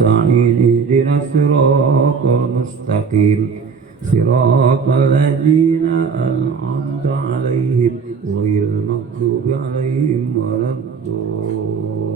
سعيد اهدنا الصراط المستقيم صراط الذين أنعمت عليهم غير المغضوب عليهم ولا الضالين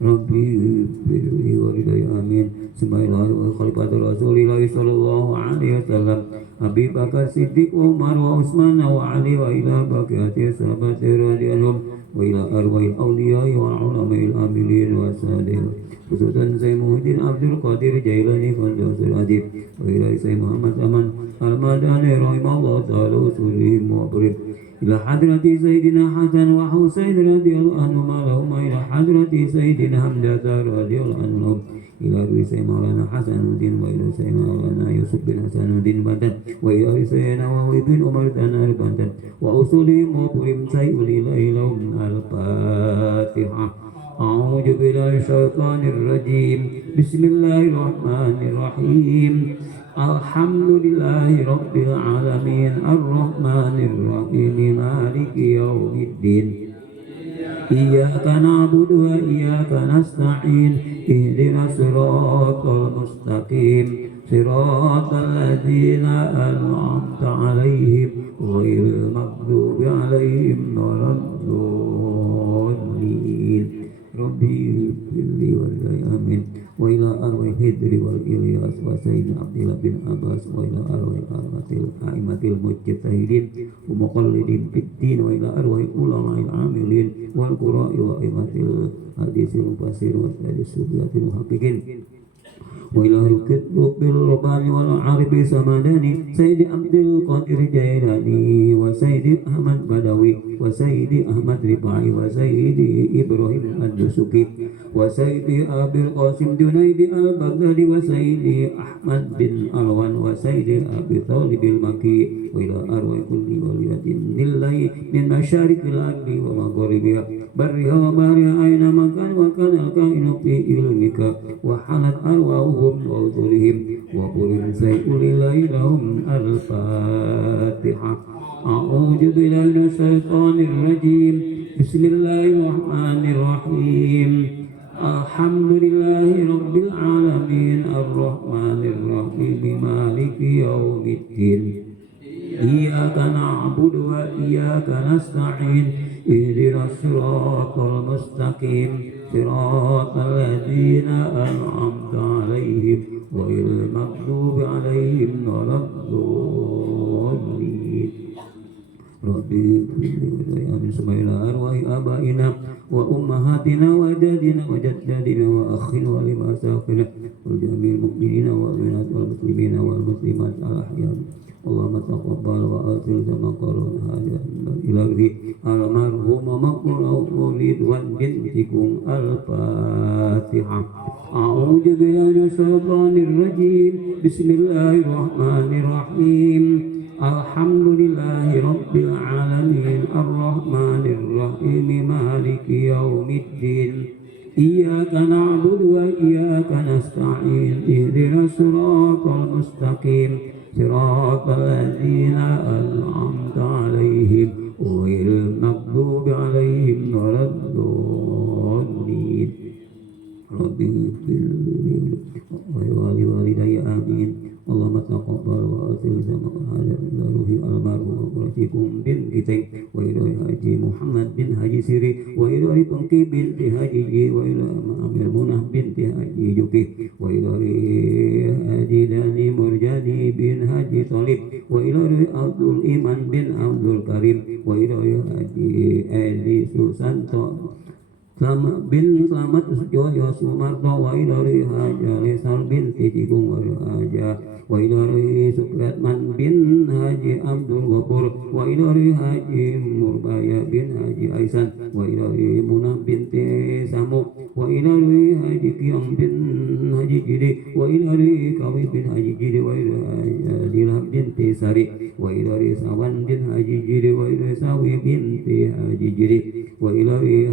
Rabbi firli walidayya amin. Bismillahirrahmanirrahim. Khalifatul Rasulillah sallallahu alaihi wasallam. Abi Bakar Siddiq Umar wa Utsman wa Ali wa ila baqiyati sahabat radhiyallahu wa ila arwahil awliya wa ulama'il amilin wa sadiqin. Khususan Sayyid Muhyiddin Abdul Qadir Jailani Fadlasul Adib wa ila Sayyid Muhammad Aman Al-Madani rahimahullah ta'ala usulihim wa barik إلى حضرة سيدنا حسن وحسين رضي الله عنهما لهما إلى حضرة سيدنا حمزة رضي الله عنهم إلى رسول مولانا حسن الدين وإلى رسول مولانا يوسف بن حسن الدين بدر وإلى رسول نووي بن عمر تنار بدر وأصولهم وقرم سيء الإله لهم الفاتحة أعوذ بالله من الشيطان الرجيم بسم الله الرحمن الرحيم Alhamdulillahi Rabbil Alamin Ar-Rahmanir Rahim Maliki Yawmiddin Iyyaka na'budu wa iyyaka nasta'in Ihdinas siratal mustaqim Siratal ladzina an'amta 'alaihim ghairil maghdubi 'alaihim waladdallin Rabbi firli walidayya amin wa ila arwah Hidri wal Ilyas wa Sayyidina Abdillah bin Abbas wa ila arwah a'immatil mujtahidin wa muqallidin fiddin wa ila arwah ulama'il amilin wal qura'i wa a'immatil hadisil mufassir wa hadis subiyatil muhaqqiqin wa ila rukbil rabbani wal arifi samadani Sayyidi Abdul Qadir Jailani wa Sayyidi Ahmad Badawi wa Sayyidi Ahmad Rifai wa Sayyidi Ibrahim Ad-Dusuki wa Sayyidi Abil Qasim Junaidi Al-Baghdadi wa Sayyidi Ahmad bin Alwan wa Sayyidi Abi Talib Al-Maki wa ila arwah kulli waliyatin lillahi min masyarikil ardi wa magharibiha barriha wa bahriha aina makan wa kana al-kainu fi ilmika wa halat arwahum wa usulihim wa qurin sayulillahi lahum al-fatihah a'udhu billahi minash shaitanir rajim bismillahirrahmanirrahim alhamdulillahi rabbil alamin ar-rahmanir rahim maliki yaumiddin Iyyaka na'budu wa iyyaka nasta'in ihdinas siratal mustaqim siratal ladzina an'amta 'alaihim ghairil maghdubi 'alaihim waladdallin Rabbi firli amin sumaila arwahi abaina wa ummahatina wa jadina wa jaddadina wa akhin wa limasafina wal jamil mu'minina wa mu'minat wal muslimina wal muslimat al ahya Allahumma taqabbal wa atil sama qarun hajat ilahi almarhum maqra'u ridwan bintikum al-fatihah a'udzu billahi minash shaitanir rajim bismillahirrahmanirrahim alhamdulillahi rabbil alamin ar-rahmanir rahim maliki yaumiddin Iyyaka na'budu wa iyyaka nasta'in ihdinas siratal mustaqim siratal ladzina an'amta 'alaihim ghairil maghdubi 'alaihim waladdallin Rabbi firli wa walidayya amin Allahumma taqabbal wa atil sama ila ruhi almarhum Quratikum bin Kitai wa ila Haji Muhammad bin Haji Siri wa ila Pengki binti Haji Ji wa ila Amir Munah binti Haji Juki wa ila Haji Dani Murjani bin Haji Talib wa ila Abdul Iman bin Abdul Karim wa ila Haji Edi Susanto Selamat Joyo Sumarto wa ilari Haja Lesal bin Cigung wa Haja wa ilari Sukratman bin Haji Abdul Ghafur wa ilari Haji Murbaya bin Haji Aisan wa ilari Munah binti Samu wa ilari Haji Kiam bin Haji Jiri wa ilari Kawi bin Haji Jiri wa ilari Dilhab binti Sari wa ilari Sawan bin Haji Jiri wa ilari Sawi binti Haji Jiri wa ilari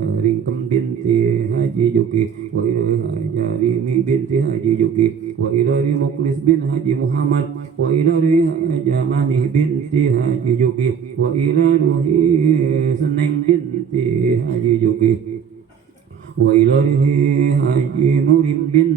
Ringkem binti Haji Juki wa ilari Hajarimi binti Haji Juki wa ilari Mukhlis bin Haji Muhammad wa ilari Hajamanih binti Haji Juki wa ilari Seneng binti Haji Juki wa ilarihi haji Nurim bin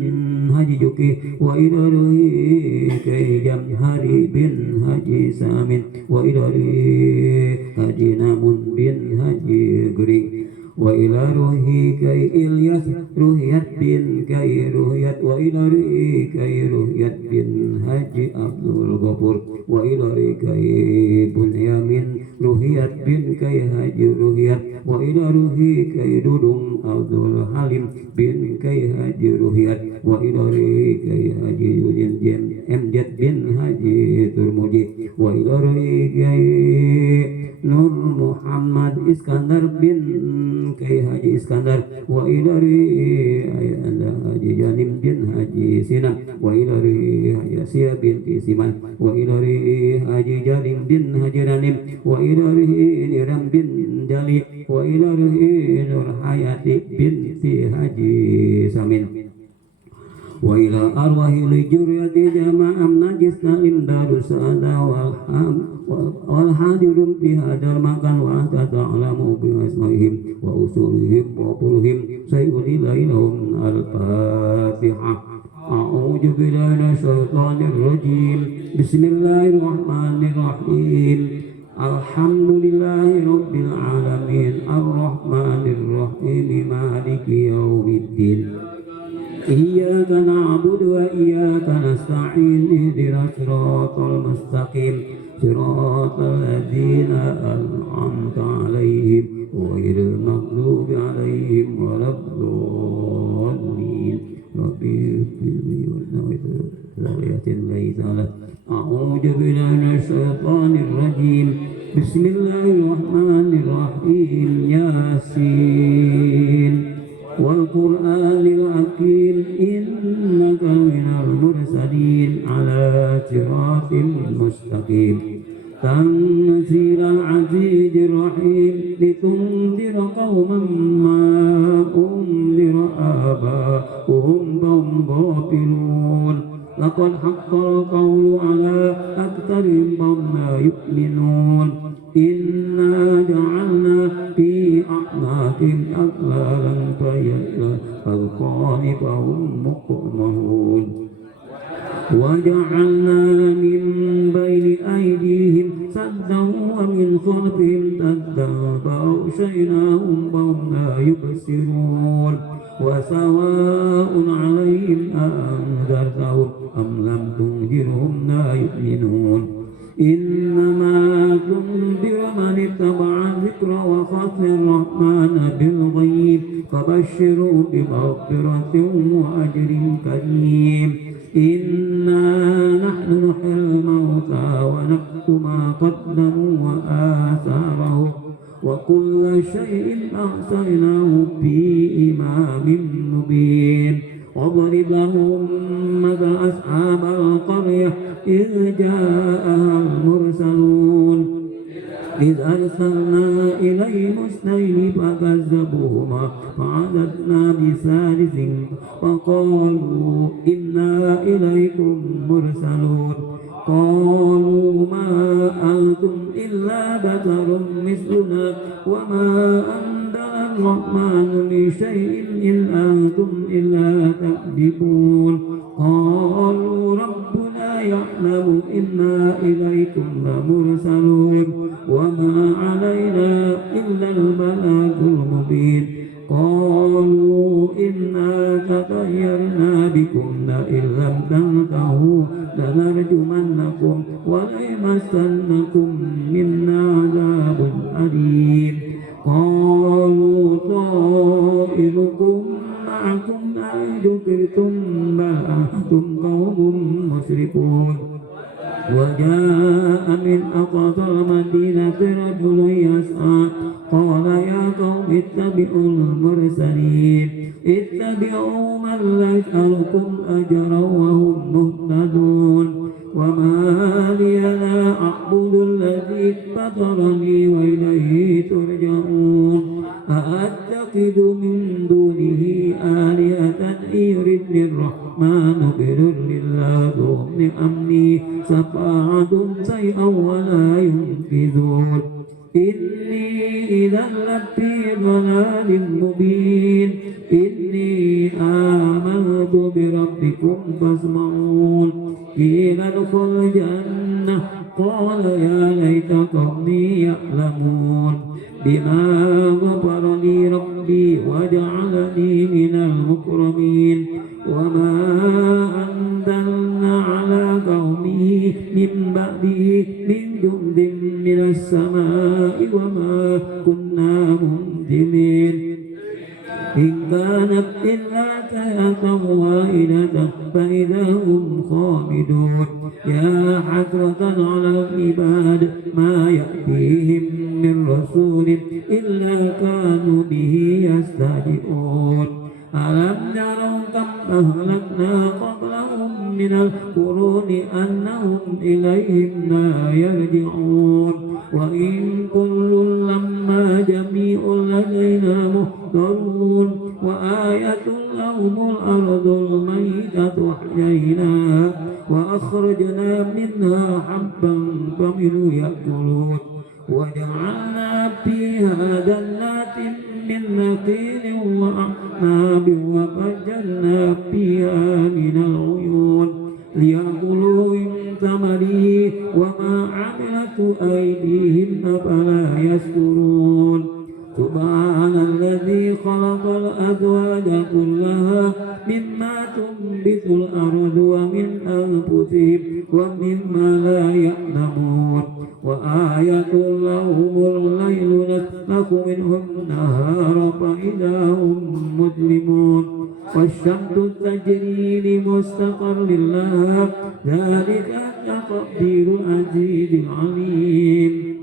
Haji Juki wa ilarihi kai Jamhari bin Haji Samin wa ilarihi haji Namun bin Haji Gering wa ila ruhi kai Ilyas Ruhiyat bin kai Ruhiyat wa ila ruhi kai Ruhiyat bin Haji Abdul Ghafur wa ila ruhi kai Bunyamin Ruhiyat bin kai Haji Ruhiyat wa ila ruhi kai Dudung Abdul Halim bin kai Haji Ruhiyat wa ila ruhi kai Haji Yudin MJ bin Haji Turmuji wa ila ruhi kai Nur Muhammad Iskandar bin kai Haji Iskandar wa ilari anda Haji Janim bin Haji Sinan wa ilari Haji Asia binti Siman wa ilari Haji Jalim bin Haji Ranim wa ilari Niram bin Jali wa ilari Nur Hayati binti Haji Samin wa ila arwahi li juriyati jama'am najis talim darus ada wal hadirun fi hadal makan wa anta ta'lamu bi asma'ihim wa usulihim wa quluhim sayyidi lahum al-fatihah a'udzu billahi minasyaitonir rajim bismillahirrahmanirrahim alhamdulillahi rabbil alamin arrahmanir rahim maliki yaumiddin إياك نعبد وإياك نستعين اهدنا الصراط المستقيم صراط الذين أنعمت عليهم غير المغضوب عليهم ولا الضالين ربي اغفر لي ذرية ليس له أعوذ بالله من الشيطان الرجيم بسم الله الرحمن الرحيم ياسين والقرآن الحكيم إنك من المرسلين على صراط مستقيم تنزيل العزيز الرحيم لتنذر قوما ما أنذر آباؤهم فهم غافلون لقد حق القول على أكثرهم فهم لا يؤمنون إنا جعلنا في أعناقهم أغلالا فهي إلى الأذقان فهم مقمحون وجعلنا من بين أيديهم سدا ومن خلفهم سدا فأغشيناهم فهم لا يبصرون وسواء عليهم أأنذرتهم أم لم تنذرهم لا يؤمنون إنما تنذر من اتبع الذكر وخشي الرحمن بالغيب فبشروا بمغفرة وأجر كريم إنا نحن نحيي الموتى ونكتب ما قدموا وآثارهم وكل شيء أحصيناه في إمام مبين واضرب لهم مثل أصحاب القرية إذ جاءها المرسلون إذ أرسلنا إليهم اثنين فكذبوهما فعززنا بثالث فقالوا إنا إليكم مرسلون قالوا ما أنتم إلا بشر مثلنا وما أنزل الرحمن من شيء إن أنتم إلا تكذبون قالوا ربنا يعلم إنا إليكم لمرسلون وما علينا إلا البلاغ المبين قالوا إنا تطيرنا بكم لئن لم تنتهوا لنرجمنكم وليمسنكم منا عذاب أليم قالوا طائركم معكم أن ذكرتم بل أنتم قوم مسرفون وجاء من أقصى المدينة رجل يسعى قال يا قوم اتبعوا المرسلين اتبعوا من لا يسألكم أجرا وهم مهتدون وما لي لا أعبد الذي فطرني وإليه ترجعون أأتخذ من دونه آلهة إن يردني الرحمن بضر لا تغن عني شفاعتهم شيئا ولا ينقذون إني إذا لفي ضلال مبين ربكم فاسمعون قيل ادخل الجنة قال يا ليت قومي يعلمون بما غفر لي ربي وجعلني من المكرمين وما أنزلنا على قومه من بعده من جند من السماء وما كنا منزلين إن كانت إلا كية واحدة فإذا هم خامدون يا حسرة على العباد ما يأتيهم من رسول إلا كانوا به يستهزئون ألم يروا كم أهلكنا قبلهم من القرون أنهم إليهم لا يرجعون وإن كل لما جميع لدينا محضرون وآية لهم الأرض الميتة أحييناها وأخرجنا منها حبا فمنه يأكلون وجعلنا فيها جنات من نخيل وأعناب وفجرنا فيها من العيون ليأكلوا من ثمره وما عملت أيديهم أفلا يشكرون سبحان الذي خلق الأزواج كلها مما تنبت الأرض ومن أنفسهم ومما لا يعلمون وآية لهم الليل نسلخ منه النهار فإذا هم مظلمون والشمس تجري لمستقر لها ذلك تقدير العزيز العليم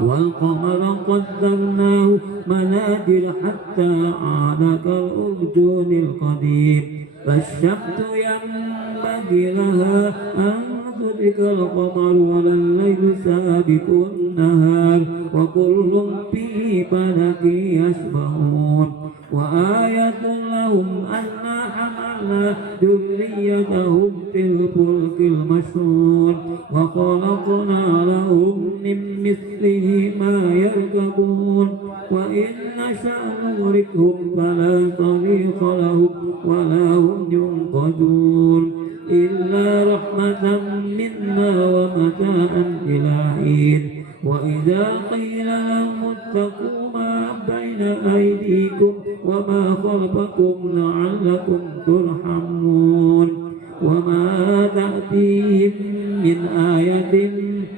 والقمر قدرناه منازل حتى عاد كالأرجون القديم فالشمس ينبغي لها أن تدرك القمر ولا الليل سابق النهار وكل في فلك يسبحون وآية لهم أنا حملنا ذريتهم في الفلك المشحون وخلقنا لهم من مثله ما يركبون وإن نشأ نغرقهم فلا طريق لهم ولا هم ينقذون إلا رحمة منا ومتاعا إلى حين وإذا قيل لهم اتقوا ما بين أيديكم وما خلفكم لعلكم ترحمون وما تأتيهم من آية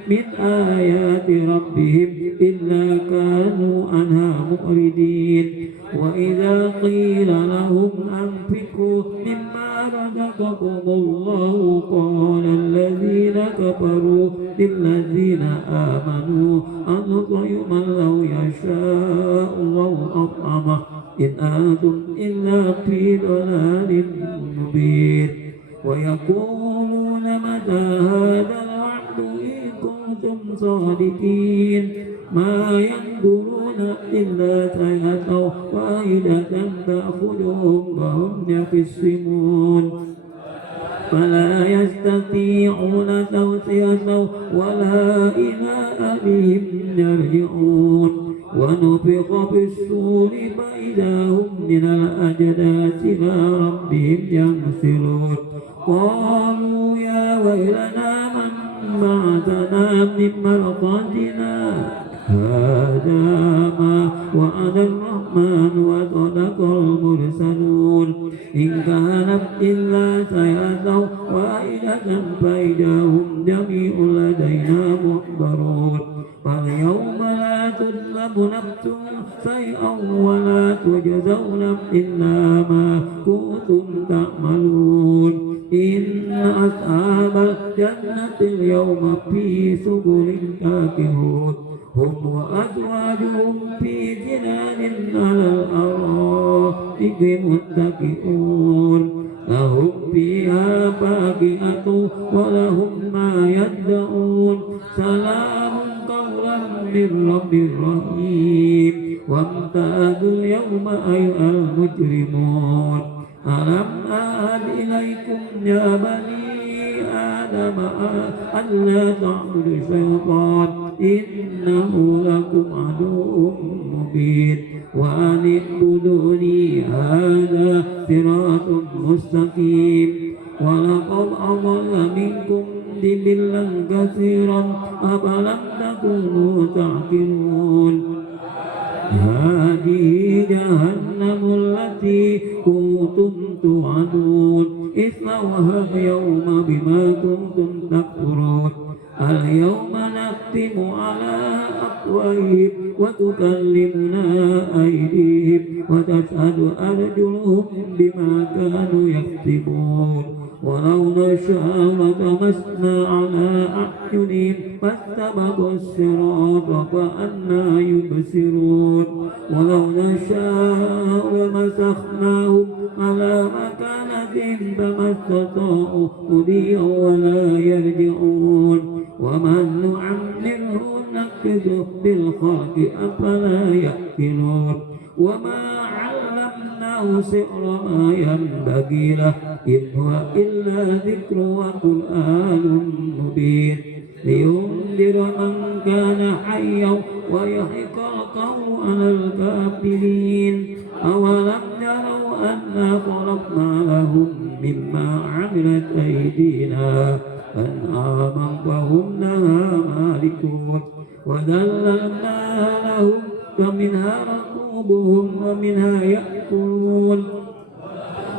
من آيات ربهم إلا كانوا عنها معرضين وإذا قيل لهم أنفقوا مما رزقكم الله قال الذين كفروا للذين آمنوا أنطعم لو يشاء الله أطعمه إن أنتم إلا في ضلال مبين ويقولون متى هذا الوعد إن كنتم صادقين ما ينظرون إلا سيئة واحدة تأخذهم وهم يخصمون فلا يستطيعون توصية ولا إلى أهلهم يرجعون ونفخ في الصور فإذا هم من الأجداث إلى ربهم ينسلون قالوا يا ويلنا من بعثنا من مرقدنا هذا ما وعد الرحمن وصدق المرسلون إن كانت إلا سيئة واحدة فإذا هم جميع لدينا محضرون فاليوم لا تظلم نفس شيئا ولا تجزون إلا ما كنتم تعملون إن أصحاب الجنة اليوم في سبل فاكهون هم وأزواجهم في جنان على الأرائك متكئون لهم فيها فاكهة ولهم ما يدعون سلام قولا من رب رحيم وامتازوا اليوم أيها المجرمون ألم أعهد إليكم يا بني آدم ألا تعبدوا الشيطان إنه لكم عدو مبين وأن اعبدوني هذا صراط المستقيم ولقد أضل منكم جبلا كثيرا أفلم تكونوا تعقلون هذه جهنم التي كنتم توعدون اصلوها اليوم بما كنتم تكفرون اليوم نختم على أفواههم وتكلمنا أيديهم وتشهد أرجلهم بما كانوا يكسبون ولو نشاء لطمسنا على أعينهم فاستبقوا الصراط فأنى يبصرون ولو نشاء لمسخناهم على مكانتهم فما استطاعوا مضيا ولا يرجعون ومن نعمره نكسه بالخلق أفلا يأكلون وما علمناه سحر ما ينبغي له إن هو إلا ذكر وقرآن مبين لينذر من كان حيا ويحق القول على الكافرين أولم يروا أنا خلقنا لهم مما عملت أيدينا أنعاما فهم لها مالكون وذللناها لهم فمنها ركوبهم ومنها يأكلون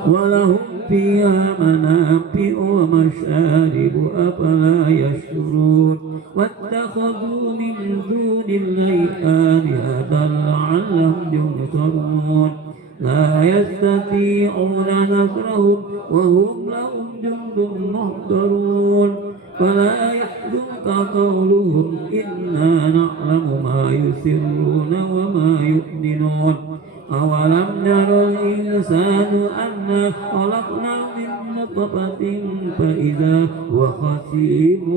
ولهم فيها منافع ومشارب أفلا يشكرون واتخذوا من دون الله آلهة لعلهم ينصرون لا يستطيعون نصرهم وهم لهم جند محضرون فلا يحزنك قولهم إنا نعلم ما يسرون وما يعلنون أولم ير الإنسان أنا خلقناه من نطفة فإذا هو خصيم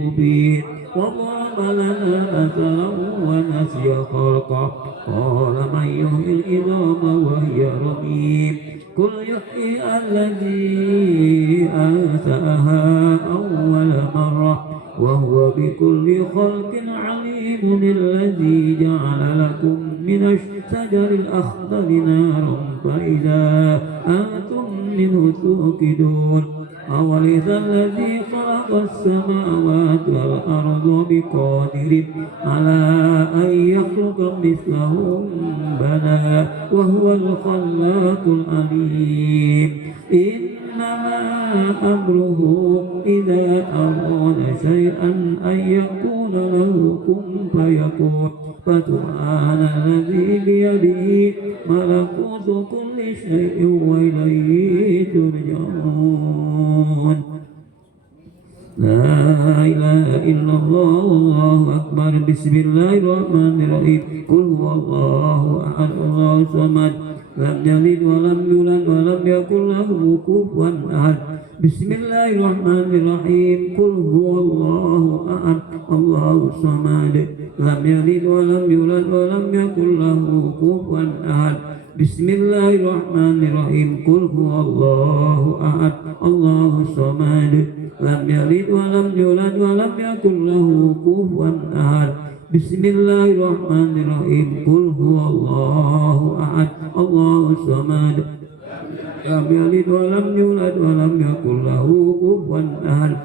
مبين وضرب لنا مثلا ونسي خلقه قال من يحيي العظام وهي رميم قل يحيي الذي أنشأها أول مرة وهو بكل خلق عليم الذي جعل لكم من الشجر الأخضر نارا فإذا أنتم منه توقدون أوليس الذي خلق السماوات والأرض بقادر على أن يخلق مثلهم بلى وهو الخلاق العليم إنما أمره إذا أراد شيئا أن يقول له كن فيكون فسبحان الذي بيده ملكوت كل شيء وإليه ترجعون لا إله إلا الله والله أكبر بسم الله الرحمن الرحيم قل هو الله أحد الله الصمد لم يلد ولم يولد ولم يكن له كفوا أحد بسم الله الرحمن الرحيم قل هو الله أحد الله الصمد لم يلد ولم يولد ولم يكن له كفوا أحد بسم الله الرحمن الرحيم قل هو الله أحد الله الصمد لم يلد ولم يولد ولم يكن له كفوا أحد بسم الله الرحمن الرحيم قل هو الله أحد الله الصمد لم يلد ولم يولد ولم يكن له كفوا أحد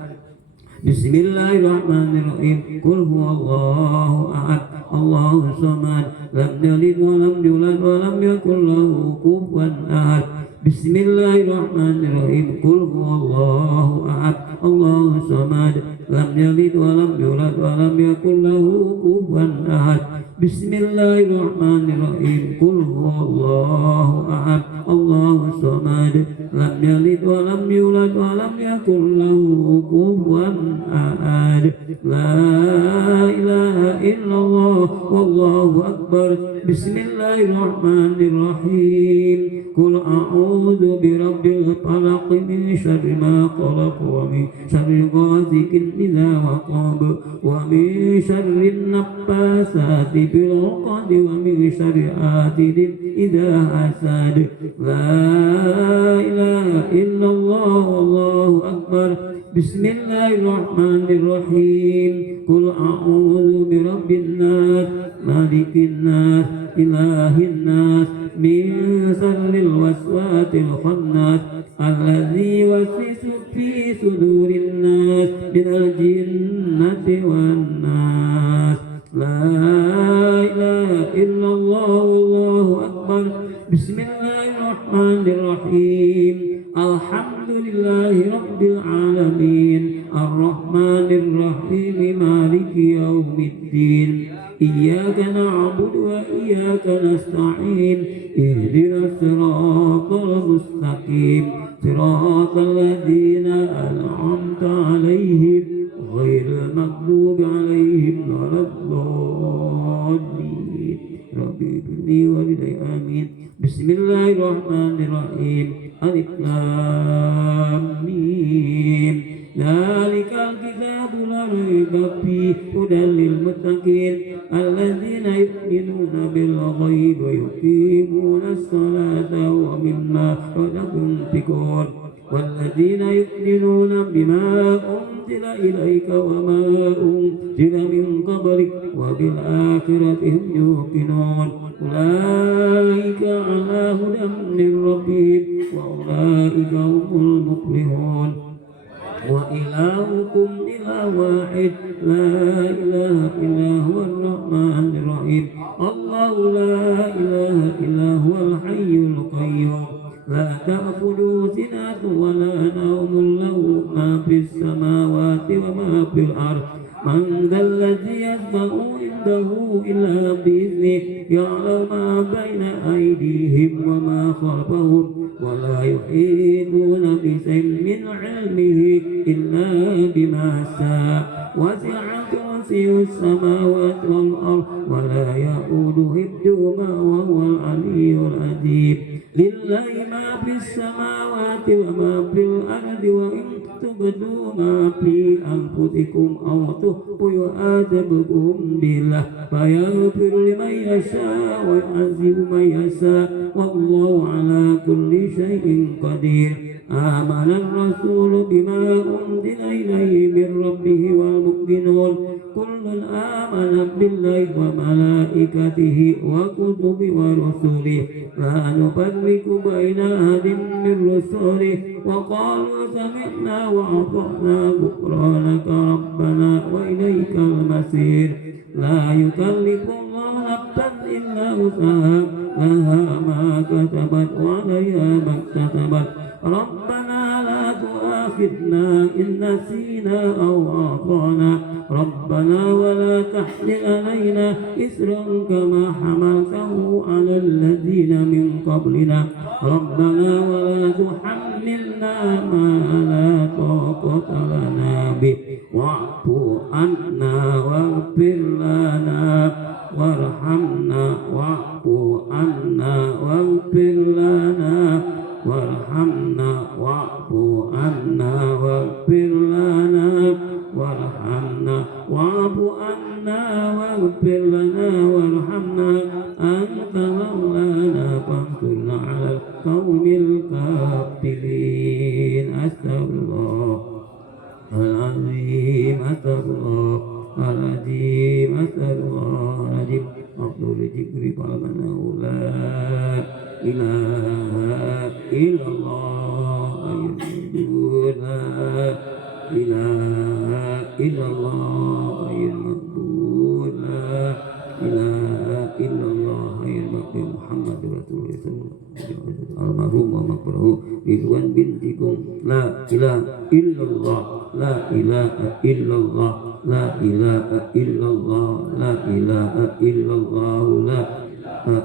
بسم الله الرحمن الرحيم قل هو الله أحد الله الصمد لم يلد ولم يولد ولم يكن له كفوا أحد بسم الله الرحمن الرحيم قل هو الله أحد الله الصمد لم يلد ولم يولد ولم يكن له كفوا أحد بسم الله الرحمن الرحيم قل هو الله أحد الله الصمد لم يلد ولم يولد ولم يكن له كفوا أحد لا إله إلا الله والله أكبر بسم الله الرحمن الرحيم قل أعوذ برب الفلق من شر ما خلق ومن شر غاسق إذا وقب ومن شر النفاثات في العقد ومن شر حاسد إذا حسد لا إله إلا الله والله أكبر بسم الله الرحمن الرحيم قل أعوذ برب الناس مالك الناس إله الناس من شر الوسواس الخناس الذي يوسوس في صدور الناس من الجنة والناس. لا إله إلا الله والله أكبر. بسم الله الرحمن الرحيم. الحمد لله رب العالمين الرحمن الرحيم مالك يوم الدين. إياك نعبد وإياك نستعين. اهدنا الصراط المستقيم صراط الذين أنعمت عليهم غير المغضوب عليهم ولا الضالين. ربي اغفرني ولدي آمين. بسم الله الرحمن الرحيم. ألف لام ميم. ذلك الكتاب لا ريب فيه هدى للمتقين الذين يؤمنون بالغيب ويقيمون الصلاة ومما رزقهم ينفقون والذين يؤمنون بما أنزل إليك وما أنزل من قبلك وبالآخرة هم يوقنون. أولئك على هدى من ربهم وأولئك هم المفلحون. وإلهكم إله واحد لا إله إلا هو الرحمن الرحيم. الله لا إله إلا هو الحي القيوم لا تأخذه سنة ولا نوم له ما في السماوات وما في الأرض. من ذا الذي يشفع عنده إلا بإذنه يعلم ما بين أيديهم وما خلفهم ولا يحيطون بشيء من علمه إلا بما شاء. وسع كرسيه السماوات والأرض ولا يؤوده حفظهما وهو العلي العظيم. لله ما في السماوات وما في الأرض وإن تبدوا ما في أنفسكم أو تخفوا يحاسبكم بالله فيغفر لمن يشاء ويعذب من يشاء والله على كل شيء قدير. آمن الرسول بما أنزل إليه من ربه والمؤمنون كل آمن بالله وملائكته وكتبه ورسله لا نفرق بين أحد من رسله وقالوا سمعنا وأطعنا غفرانك ربنا وإليك المصير. لا يكلف الله نفسا إلا وسعها لها ما كسبت وعليها ما اكتسبت. ربنا لا تؤاخذنا إن نسينا أو أخطأنا ربنا ولا تحمل علينا إصرا كما حملته على الذين من قبلنا ربنا ولا تحملنا ما لا طاقة لنا به واعف عنا واغفر لنا وارحمنا واعف عنا واغفر لنا وارحمنا واعف عنا واغفر لنا وارحمنا واعف عنا واغفر لنا وارحمنا أنت مولانا فانصرنا على القوم الكافرين. أستغفر الله العظيم أستغفر الله العظيم أستغفر الله العظيم. أفضل الذكر فمنه لا إله إلا الله لا إله إلا الله المقبول لا إله إلا الله المقبول محمد رسول الله صلى الله عليه وسلم almarhum wa makruhu Ridwan bintikum la ilaha illallah la ilaha illallah la ilaha illallah la ilaha illallah la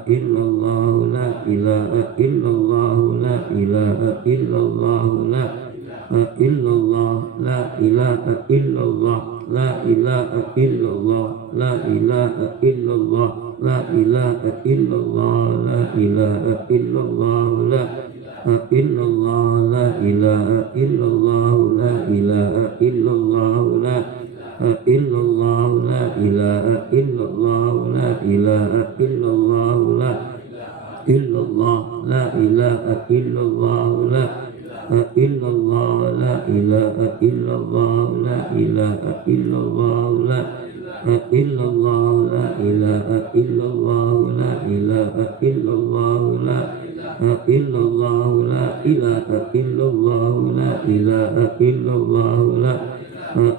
illallah la ilaha illallah la ilaha illallah la illallah la ilaha illallah la ilaha illallah la ilaha illallah la ilaha illallah la ilaha illallah la illallah la ilaha illallah la ilaha illallah la illallah la ilaha illallah la ilaha illallah la illallah la ilaha illallah la illallah la ilaha illallah la ilaha illallah la illallah, la ilaha illallah, la ilaha illallah, la illallah, la ilaha illallah, la ilaha illallah, la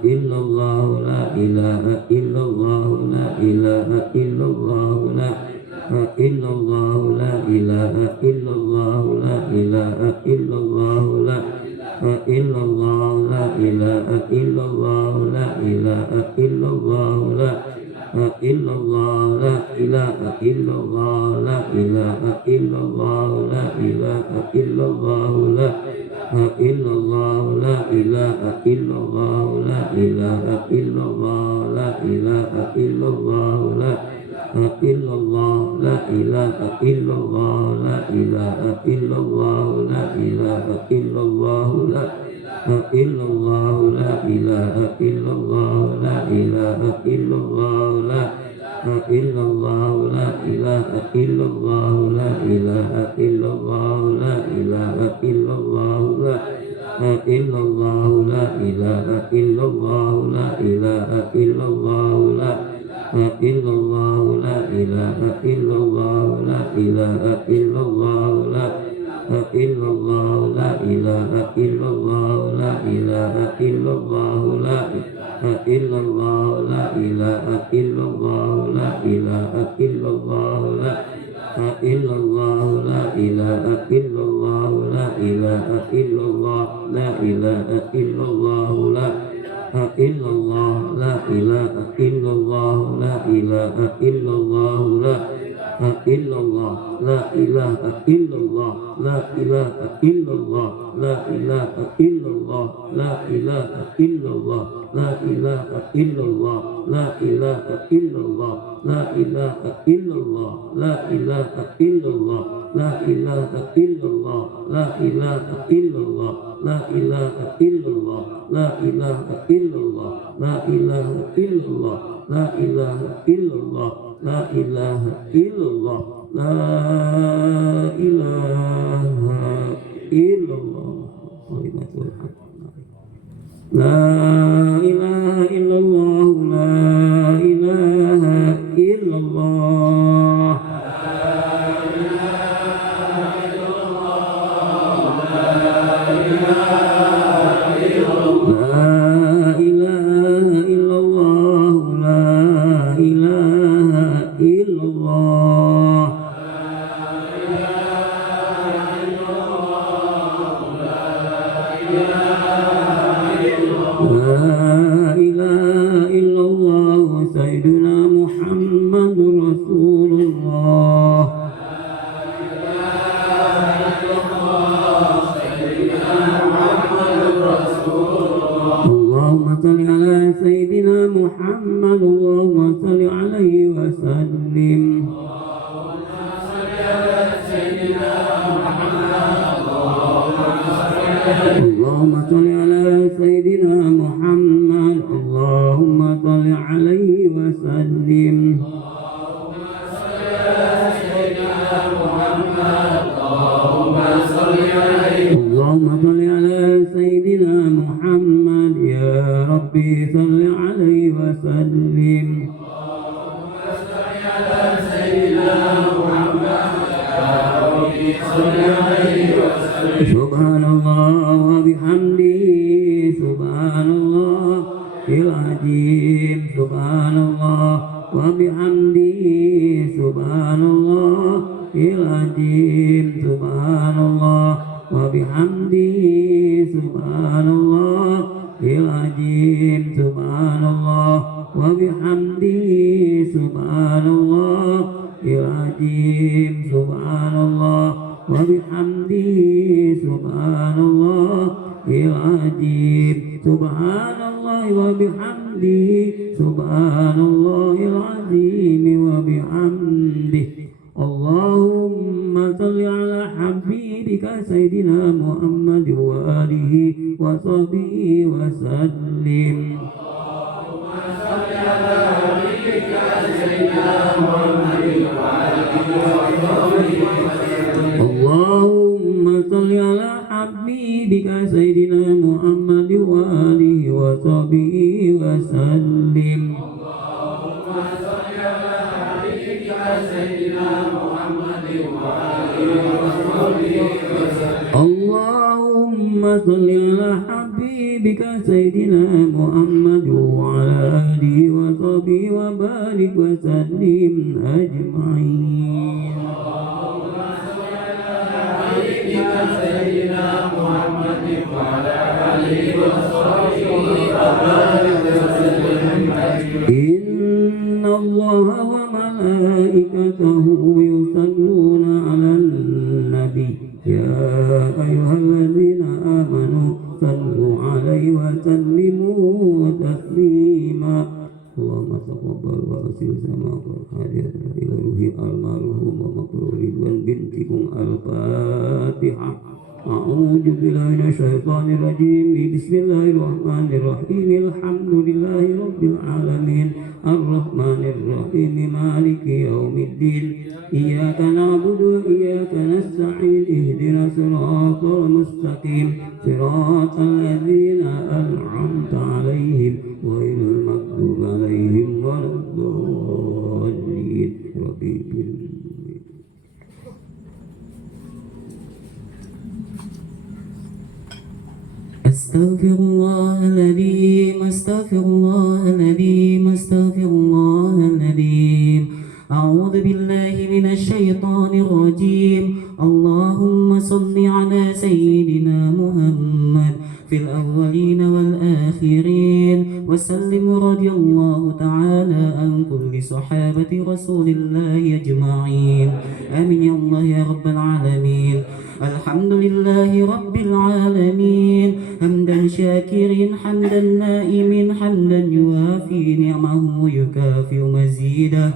illallah, la ilaha illallah, la ilaha illallah, la illallah, la ilaha illallah, la ilaha illallah, la illallah, la ilaha illallah, la ilaha illallah, la illallah, la ilaha illallah, la ilaha illallah, la ilaha illallah, la illallah, la ilaha illallah, la ilaha illallah, la ilaha illallah, la illallah, la ilaha illallah, la ilaha illallah, la ilaha illallah, la illallah, la ilaha illallah, la ilaha illallah, la illallah, la ilaha illallah, la ilaha illallah, la ilaha illallah, la illallah, la ilaha illallah, la ilaha illallah, la illallah, la ilaha illallah, la ilaha illallah, la illallah, la ilaha illallah, la ilaha illallah, la illallah, la ilaha illallah, la ilaha illallah, la illallah, la ilaha illallah, la ilaha illallah, la ilaha illallah, la illallah, la ilaha illallah, la ilaha illallah, la illallah, la ilaha illallah, la ilaha illallah, la ilaha illallah, la ilaha illallah, la ilaha illallah, la ilaha illallah, la ilaha illallah, la ilaha illallah, la ilaha illallah, la ilaha illallah, la ilaha illallah, la ilaha illallah, la ilaha illallah, la ilaha illallah, la ilaha illallah, la ilaha illallah, la ilaha illallah, la ilaha illallah, اللهم صل على حبيبك سيدنا محمد وعلى آله وصحبه وبارك وسلم أجمعين. سيدنا محمد وعلى آله وصحبه وبارك وسلم أجمعين. إن الله وملائكته يصلون على النبي يا أيها الذين آمنوا صلوا عليه وسلموا تسليما. اللهم تقبل وأسل سماك الحاجة إلى روح المرحوم ومقر رضوان بنتكم الفاتحة. أعوذ بالله من الشيطان الرجيم. بسم الله الرحمن الرحيم. الحمد لله رب العالمين الرحمن الرحيم مالك يوم الدين. إياك نعبد وإياك نستعين. اهدنا الصراط المستقيم صراط الذين أنعمت عليهم غير المغضوب عليهم ولا الضالين. أستغفر الله العظيم أستغفر الله العظيم أستغفر الله العظيم. أعوذ بالله من الشيطان الرجيم. اللهم صل على سيدنا محمد في الأولين والآخرين وسلم. رضي الله تعالى عن كل صحابة رسول الله أجمعين. آمين يا الله يا رب العالمين. الحمد لله رب العالمين حمدا شاكرين حمدا نائمين حمدا يوافي نعمه ويكافئ مزيده.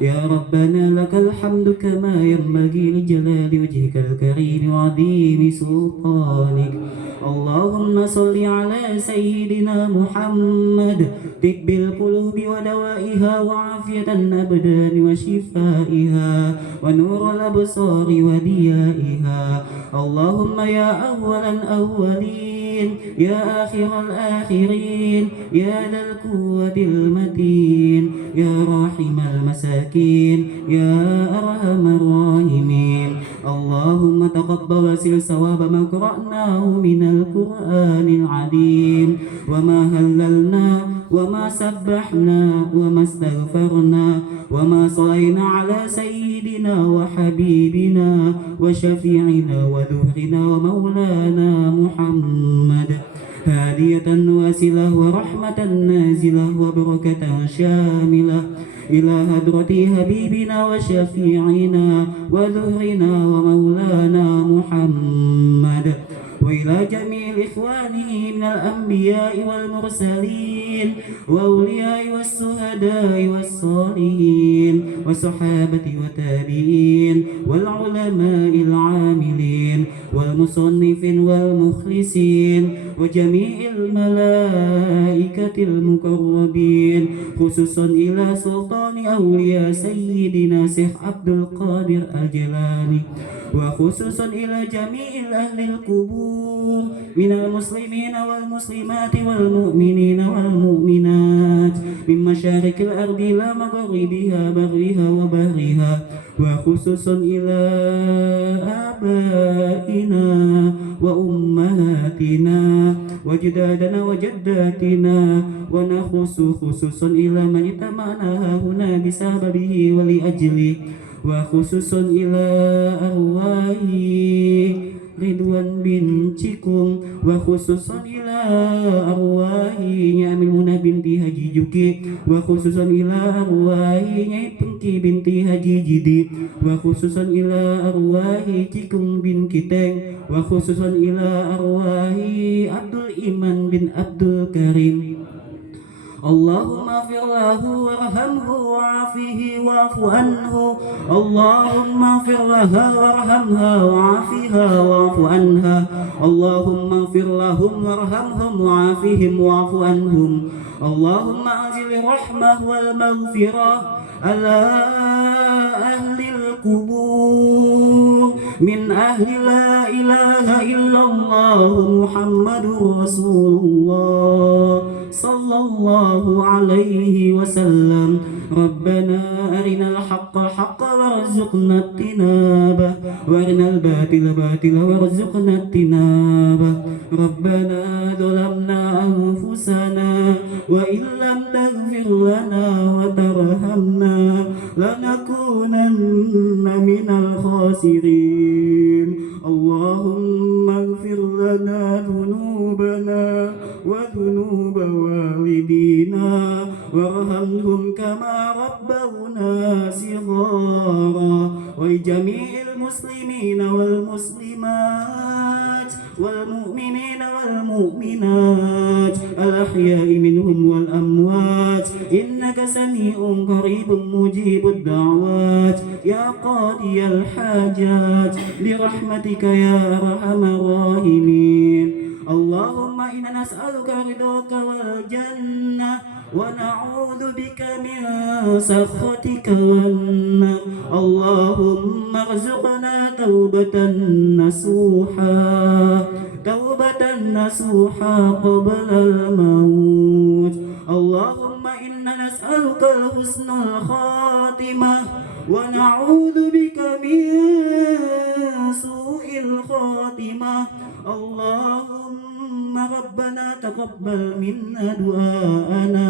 يا ربنا لك الحمد كما ينبغي لجلال وجهك الكريم وعظيم سلطانك. اللهم صل على سيدنا محمد طب القلوب ودوائها وعافية الأبدان وشفائها ونور الأبصار وديائها. اللهم يا أول الأولين يا آخر الآخرين يا ذا القوة المتين يا راحم المساكين يا أرحم الراحمين. اللهم تقبل وسل ثواب ما قرأناه من القرآن العظيم وما هللنا وما سبحنا وما استغفرنا وما صلينا على سيدنا وحبيبنا وشفيعنا وذخرنا ومولانا محمد هادية واسلة ورحمة نازلة وبركة شاملة إلى حضرة حبيبنا وشفيعنا وذخرنا ومولانا محمد وإلى جميع إخوانه من الأنبياء والمرسلين وأولياء والشهداء والصالحين والصحابة والتابعين والعلماء العاملين والمصنف والمخلصين وجميع الملائكة المقربين خصوصا إلى سلطان أولياء سيدنا شيخ عبد القادر الجيلاني وخصوصا إلى جميع أهل القبور من المسلمين والمسلمات والمؤمنين والمؤمنات من مشارق الأرض إلى مغربها برها وبحرها وخصوصا إلى آبائنا وأمهاتنا وجدادنا وجداتنا ونخص خصوصا إلى من اتمعنا هنا بسببه ولأجله وخصوصا إلى أرواح Ridwan bin Cikum wa khususan ila arwahi Nyai Maimunah binti Haji Juki wa khususan ila arwahi Nyai Pengki binti Haji Jidi wa khususan ila arwahi Cikum bin Kiteng wa khususan ila arwahi Abdul Iman bin Abdul Karim. Allahumma firlahu warhamhu wa'afihi wa'afu anhu. Allahumma firlaha warhamha wa'afiha wa'afu anha. Allahumma firlahum warhamhum wa'afihim wa'afu anhum. Allahumma azil rahmah wal maghfirah ala ahlil kubur min ahli la ilaha illallah Muhammadur Rasulullah sallallahu alaihi wasallam. Rabbana arinal haqqa الحق حقا وارزقنا اجتنابه وارنا الباطل باطلا وارزقنا اجتنابه ربنا ظلمنا أنفسنا وإن لم تغفر لنا وترحمنا لنكونن من الخاسرين اللهم اغفر لنا ذنوبنا وذنوب والدينا وارحمهم كما ربونا صغارا ولجميع المسلمين والمسلمات والمؤمنين والمؤمنات الأحياء منهم والأموات إنك سميع قريب مجيب الدعوات يا قاضي الحاجات برحمتك يا أرحم الراحمين اللهم إنا نسألك رضاك والجنة ونعوذ بك من سخطك والنار اللهم ارزقنا توبة نصوحا قبل الموت اللهم إنا نسألك حسن الخاتمة ونعوذ بك من سوء الخاتمة اللهم ربنا تقبل منا دعاءنا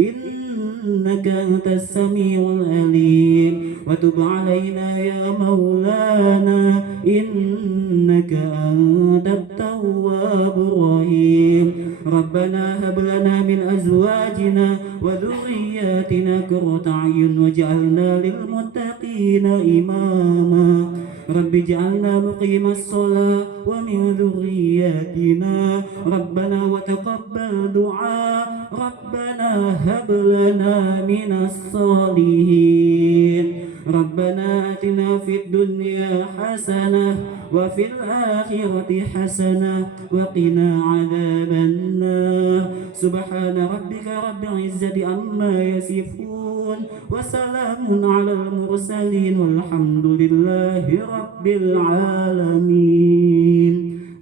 إنك أنت السميع العليم وتب علينا يا مولانا إنك أنت التواب الرحيم ربنا هب لنا من أزواجنا وذرياتنا قرة أعين واجعلنا للمتقين إماما رب اجعلنا مقيم الصلاة ومن ذرياتنا ربنا وتقبل دعاء ربنا هب لنا من الصالحين ربنا آتنا في الدنيا حسنة وفي الآخرة حسنة وقنا عذاب النار سبحان ربك رب العزة عما يصفون وسلام على المرسلين والحمد لله رب العالمين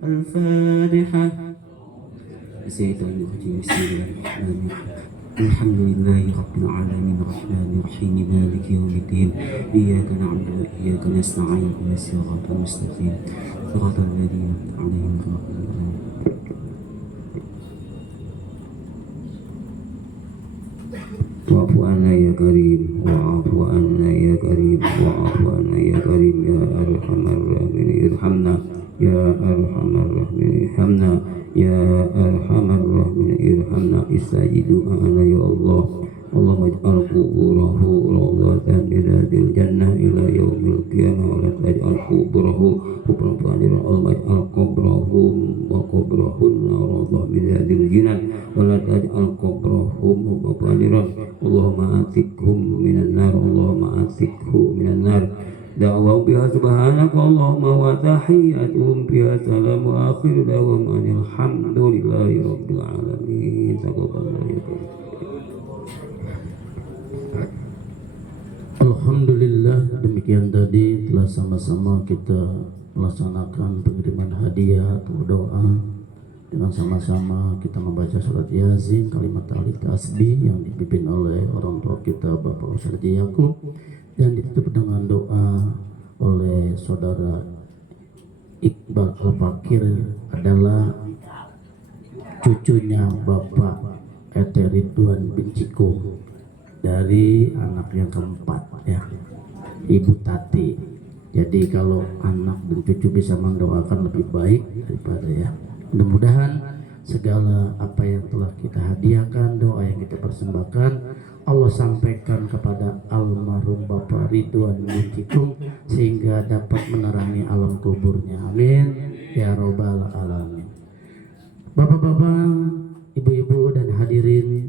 الفاتحة الحمد لله رب العالمين الرحمن الرحيم مالك يوم الدين إياك نعبد وإياك نستعين اهدنا الصراط المستقيم صراط الذين أنعمت عليهم غير المغضوب عليهم واعف عنا يا كريم واعف عنا يا كريم واعف عنا يا كريم يا أرحم الراحمين ارحمنا يا أرحم الراحمين ارحمنا يا أرحم الراحمين ارحمنا استجب دعاءنا يا الله اللهم اجعل قبوره روضة من رياض الجنة إلى يوم القيامة ولا تجعل قبوره قبرا فاضلا اللهم اجعل قبرهم وقبرهن روضة من رياض الجنة ولا تجعل قبرهم قبرا فاضلا اللهم آتكهم من النار اللهم آتكهم من النار دعوة بها سبحانك اللهم وتحياتهم بها سلام وآخر دعواهم أن الحمد لله رب العالمين تقبل الله يا كريم. Alhamdulillah, demikian tadi telah sama-sama kita melaksanakan pengiriman hadiah atau doa dengan sama-sama kita membaca surat Yasin kalimat ta'alif tasbih yang dipimpin oleh orang tua kita Bapak Ustaz Yakub dan ditutup dengan doa oleh saudara Iqbal Al-Fakir adalah cucunya Bapak Ete Ridwan bin Ciko dari anak yang keempat ya, Ibu Tati. Jadi kalau anak dan cucu bisa mendoakan lebih baik daripada ya. Mudah-mudahan segala apa yang telah kita hadiahkan, doa yang kita persembahkan, Allah sampaikan kepada almarhum Bapak Ridwan bin Ciko sehingga dapat menerangi alam kuburnya. Amin ya robbal alamin. Bapak-bapak, ibu-ibu dan hadirin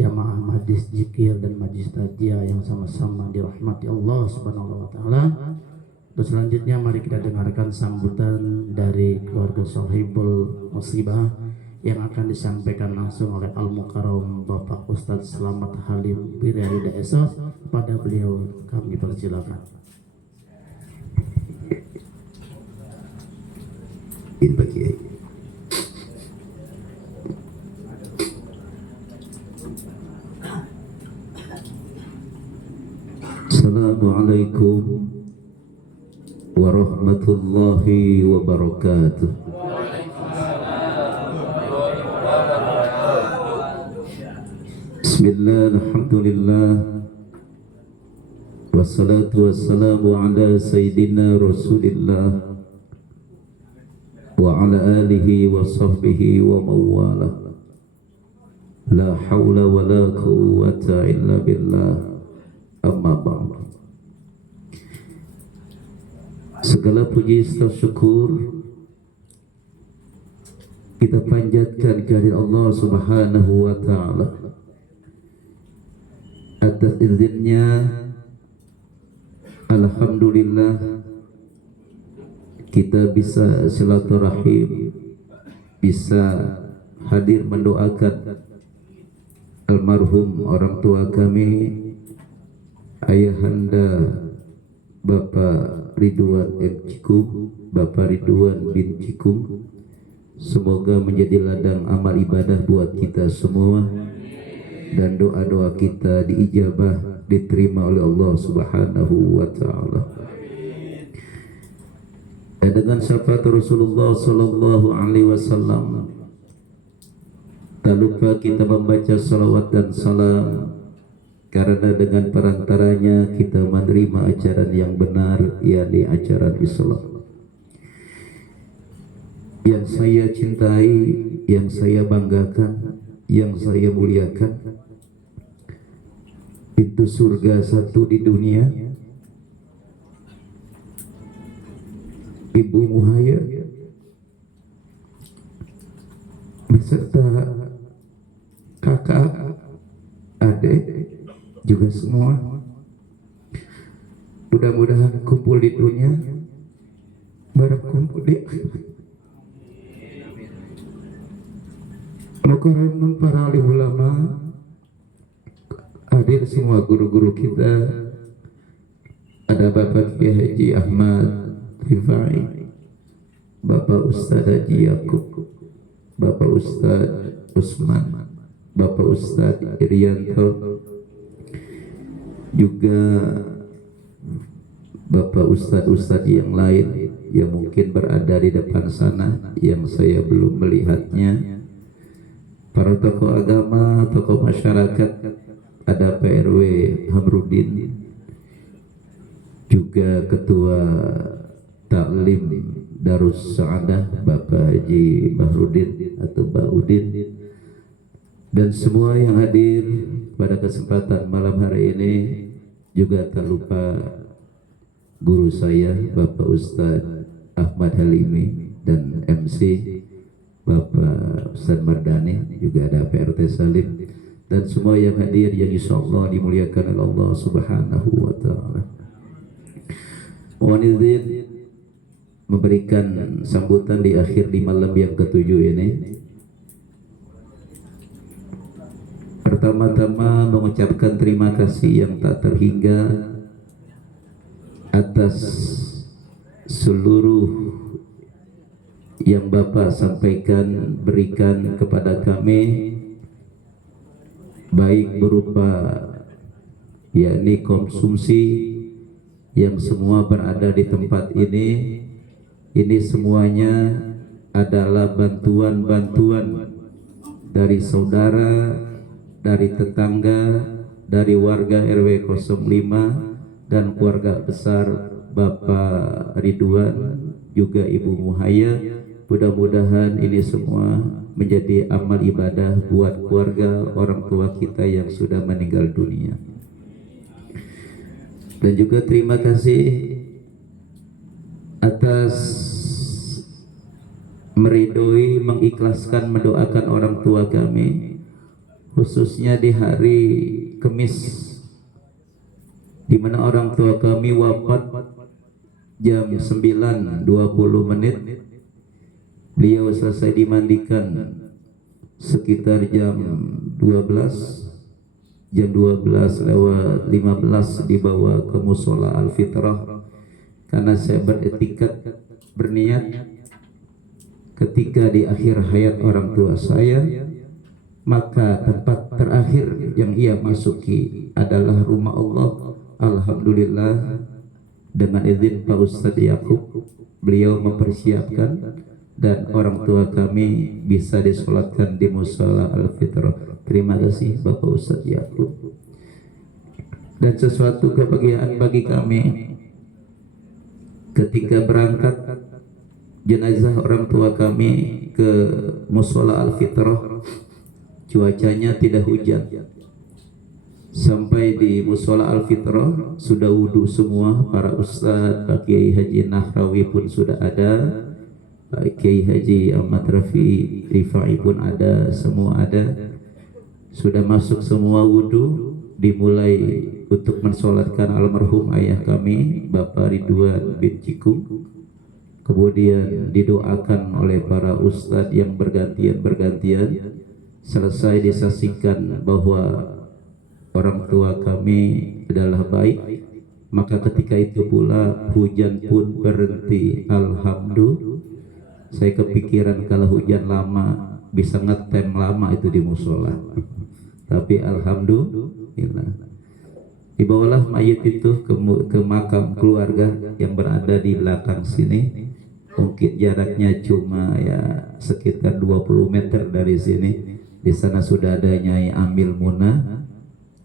jamaah majlis zikir dan majlis tajiyah yang sama-sama dirahmati Allah Subhanahu wa taala. Terus selanjutnya mari kita dengarkan sambutan dari keluarga Sohibul Musibah yang akan disampaikan langsung oleh Al-Mukarram Bapak Ustadz Slamet Halim Wirayuda Esos. Kepada beliau kami persilakan. Assalamualaikum warahmatullahi wabarakatuh. Bismillah, alhamdulillah, wassalatu wassalamu ala sayyidina rasulillah wa ala alihi wa sahbihi wa mawalah. La hawla wa la quwwata illa billah. Amma ba'd. Segala puji serta syukur kita panjatkan kehadirat Allah Subhanahu wa taala atas izinnya. Alhamdulillah kita bisa silaturahim, bisa hadir mendoakan almarhum orang tua kami, ayahanda Bapak Ridwan M. Cikung, Bapak Ridwan bin Cikung. Semoga menjadi ladang amal ibadah buat kita semua, dan doa-doa kita diijabah, diterima oleh Allah Subhanahu wa taala. Dan dengan syafaat Rasulullah sallallahu alaihi wasallam, tak lupa kita membaca salawat dan salam, karena dengan perantaranya kita menerima ajaran yang benar, yakni ajaran Islam. Yang saya cintai, yang saya banggakan, yang saya muliakan, pintu surga satu di dunia, Ibu Muhaya beserta kakak, adik, juga semua. Mudah-mudahan kumpul di dunia, bareng kumpul di akhirat. Mukarramun para alim ulama, hadir semua guru-guru kita. Ada Bapak Kiai Haji Ahmad Rifai, Bapak Ustaz Haji Yakub, Bapak Ustaz Usman, Bapak Ustaz Irianto, juga Bapak Ustaz-Ustaz yang lain yang mungkin berada di depan sana yang saya belum melihatnya. Para tokoh agama, tokoh masyarakat, ada PRW Hamrudin, juga Ketua Taklim Darus Sa'adah Bapak Haji Bahrudin atau Baudin, dan semua yang hadir pada kesempatan malam hari ini. Juga tak lupa guru saya Bapak Ustadz Ahmad Halimi dan MC Bapak Ustadz Mardani, juga ada PRT Salim, dan semua yang hadir yang insyaallah dimuliakan oleh Allah Subhanahu wa taala. Mohon izin memberikan sambutan di akhir di malam yang ketujuh ini. Pertama-tama mengucapkan terima kasih yang tak terhingga atas seluruh yang Bapak sampaikan, berikan kepada kami, baik berupa yakni konsumsi yang semua berada di tempat ini. Ini semuanya adalah bantuan-bantuan dari saudara, dari tetangga, dari warga RW 05 dan keluarga besar Bapak Ridwan, juga Ibu Muhaya. Mudah-mudahan ini semua menjadi amal ibadah buat keluarga orang tua kita yang sudah meninggal dunia. Dan juga terima kasih atas meridoi, mengikhlaskan, mendoakan orang tua kami, khususnya di hari Kamis, di mana orang tua kami wafat jam 9.20. Beliau selesai dimandikan sekitar jam 12, jam 12:15 dibawa ke musola Al-Fitrah. Karena saya beretikat, berniat ketika di akhir hayat orang tua saya, maka tempat terakhir yang ia masuki adalah rumah Allah, alhamdulillah dengan izin Pak Ustadz Yakub, beliau mempersiapkan dan orang tua kami bisa disolatkan di Mushola Al-Fitrah. Terima kasih Bapak Ustadz Yakub. Dan sesuatu kebahagiaan bagi kami ketika berangkat jenazah orang tua kami ke Mushola Al-Fitrah, cuacanya tidak hujan. Sampai di Mushola Al-Fitrah sudah wudhu semua, para ustadz, Pak Kiai Haji Nahrawi pun sudah ada, Pak Kiai Haji Ahmad Rafi Rifai pun ada, semua ada. Sudah masuk semua wudhu, dimulai untuk mensolatkan almarhum ayah kami Bapak Ridwan bin Cikung. Kemudian didoakan oleh para ustadz yang bergantian. Selesai disaksikan bahwa orang tua kami adalah baik, maka ketika itu pula hujan pun berhenti. Alhamdulillah. Saya kepikiran kalau hujan lama bisa ngetem lama itu di musola. Tapi alhamdulillah dibawalah mayit itu ke makam keluarga yang berada di belakang sini. Mungkin jaraknya cuma ya sekitar 20 meter dari sini. Di sana sudah ada Nyai Amil Muna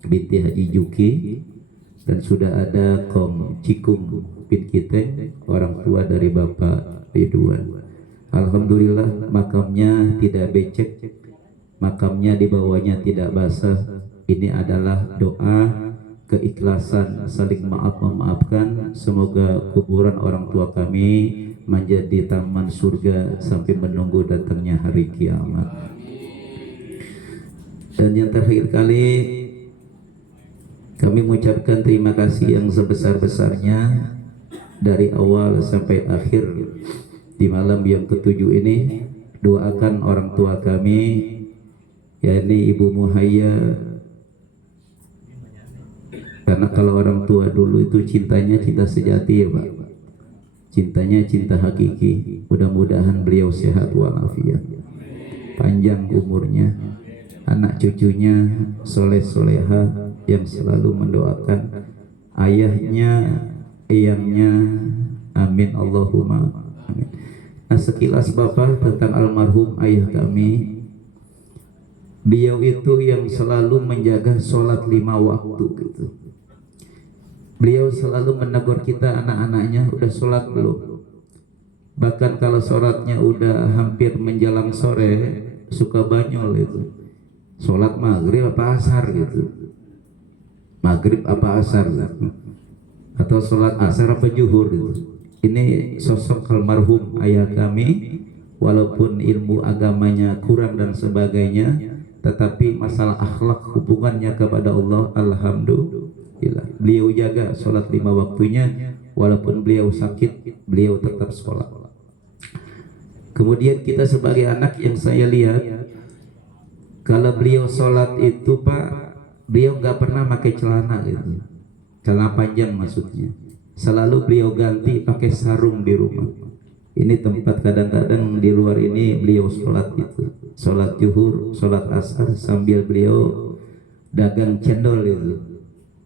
binti Haji Juki, dan sudah ada Kong Cikung bin Kiteng, orang tua dari Bapak Ridwan. Alhamdulillah makamnya tidak becek, makamnya di bawahnya tidak basah. Ini adalah doa keikhlasan, saling memaafkan. Semoga kuburan orang tua kami menjadi taman surga sampai menunggu datangnya hari kiamat. Dan yang terakhir kali kami mengucapkan terima kasih yang sebesar-besarnya dari awal sampai akhir di malam yang ketujuh ini. Doakan orang tua kami, yakni Ibu Muhayya. Karena kalau orang tua dulu itu cintanya cinta sejati ya Pak, cintanya cinta hakiki. Mudah-mudahan beliau sehat walafiat, panjang umurnya, anak cucunya soleh soleha yang selalu mendoakan ayahnya, eyangnya. Amin Allahumma amin. Nah, sekilas Bapak tentang almarhum ayah kami, beliau itu yang selalu menjaga sholat 5 waktu gitu. Beliau selalu menegur kita anak-anaknya, udah sholat belum? Bahkan kalau sholatnya udah hampir menjelang sore, suka banyol itu. Sholat maghrib apa asar gitu, maghrib apa asar gitu. Atau sholat asar apa zuhur gitu. Ini sosok almarhum ayah kami, walaupun ilmu agamanya kurang dan sebagainya, tetapi masalah akhlak hubungannya kepada Allah, alhamdulillah beliau jaga sholat 5 waktunya. Walaupun beliau sakit, beliau tetap sholat. Kemudian kita sebagai anak yang saya lihat, kalau beliau sholat itu Pak, beliau nggak pernah pakai celana gitu, celana panjang maksudnya. Selalu beliau ganti pakai sarung di rumah. Ini tempat kadang-kadang di luar ini beliau sholat itu, sholat zuhur, sholat asar sambil beliau dagang cendol itu.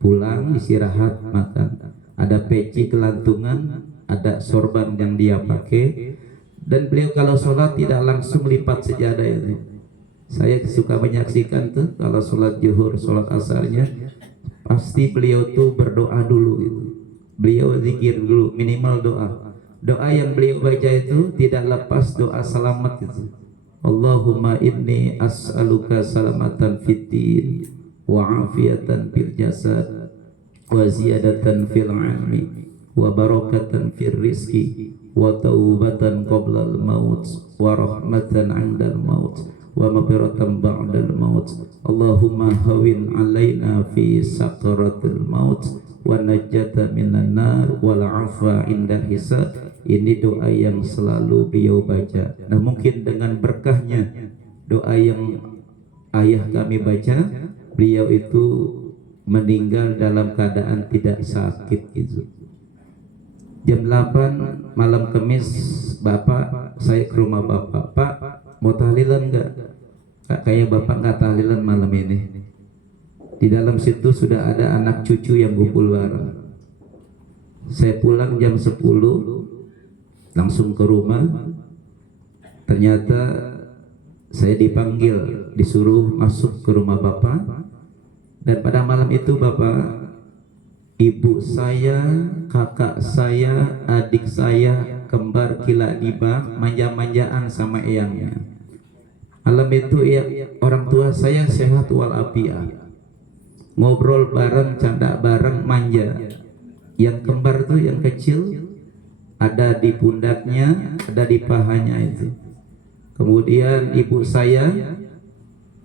Pulang istirahat makan, ada peci kelantungan, ada sorban yang dia pakai. Dan beliau kalau sholat tidak langsung lipat sejadah itu. Saya suka menyaksikan tuh kalau sholat zuhur, sholat asarnya pasti beliau tuh berdoa dulu itu. Beliau zikir dulu, minimal doa. Doa yang beliau baca itu tidak lepas doa selamat itu. Allahumma inni as'aluka salamatan fiddin wa afiatan fil jasad wa ziyadatan fil ilmi wa barakatan fil rizki wa taubatan qabla al maut wa rahmatan 'inda al maut wa maghfiratan ba'da al maut. Allahumma hawin 'alaina fi sakaratil maut wa najata minan nar wal 'afwa 'inda hisab. Ini doa yang selalu beliau baca. Nah, mungkin dengan berkahnya doa yang ayah kami baca, beliau itu meninggal dalam keadaan tidak sakit gitu. Jam 8 malam Kamis, Bapak, saya ke rumah Bapak. Pak, mau tahlilan enggak? Kayak Bapak enggak tahlilan malam ini. Di dalam situ sudah ada anak cucu yang kumpul bareng. Saya pulang jam 10, langsung ke rumah. Ternyata saya dipanggil, disuruh masuk ke rumah bapak. Dan pada malam itu bapak, ibu saya, kakak saya, adik saya, kembar kila diba, manja-manjaan sama eyangnya. Malam itu ya, orang tua saya sehat walafiat, ngobrol bareng, canda bareng, manja. Yang kembar tuh yang kecil ada di pundaknya, ada di pahanya itu. Kemudian ibu saya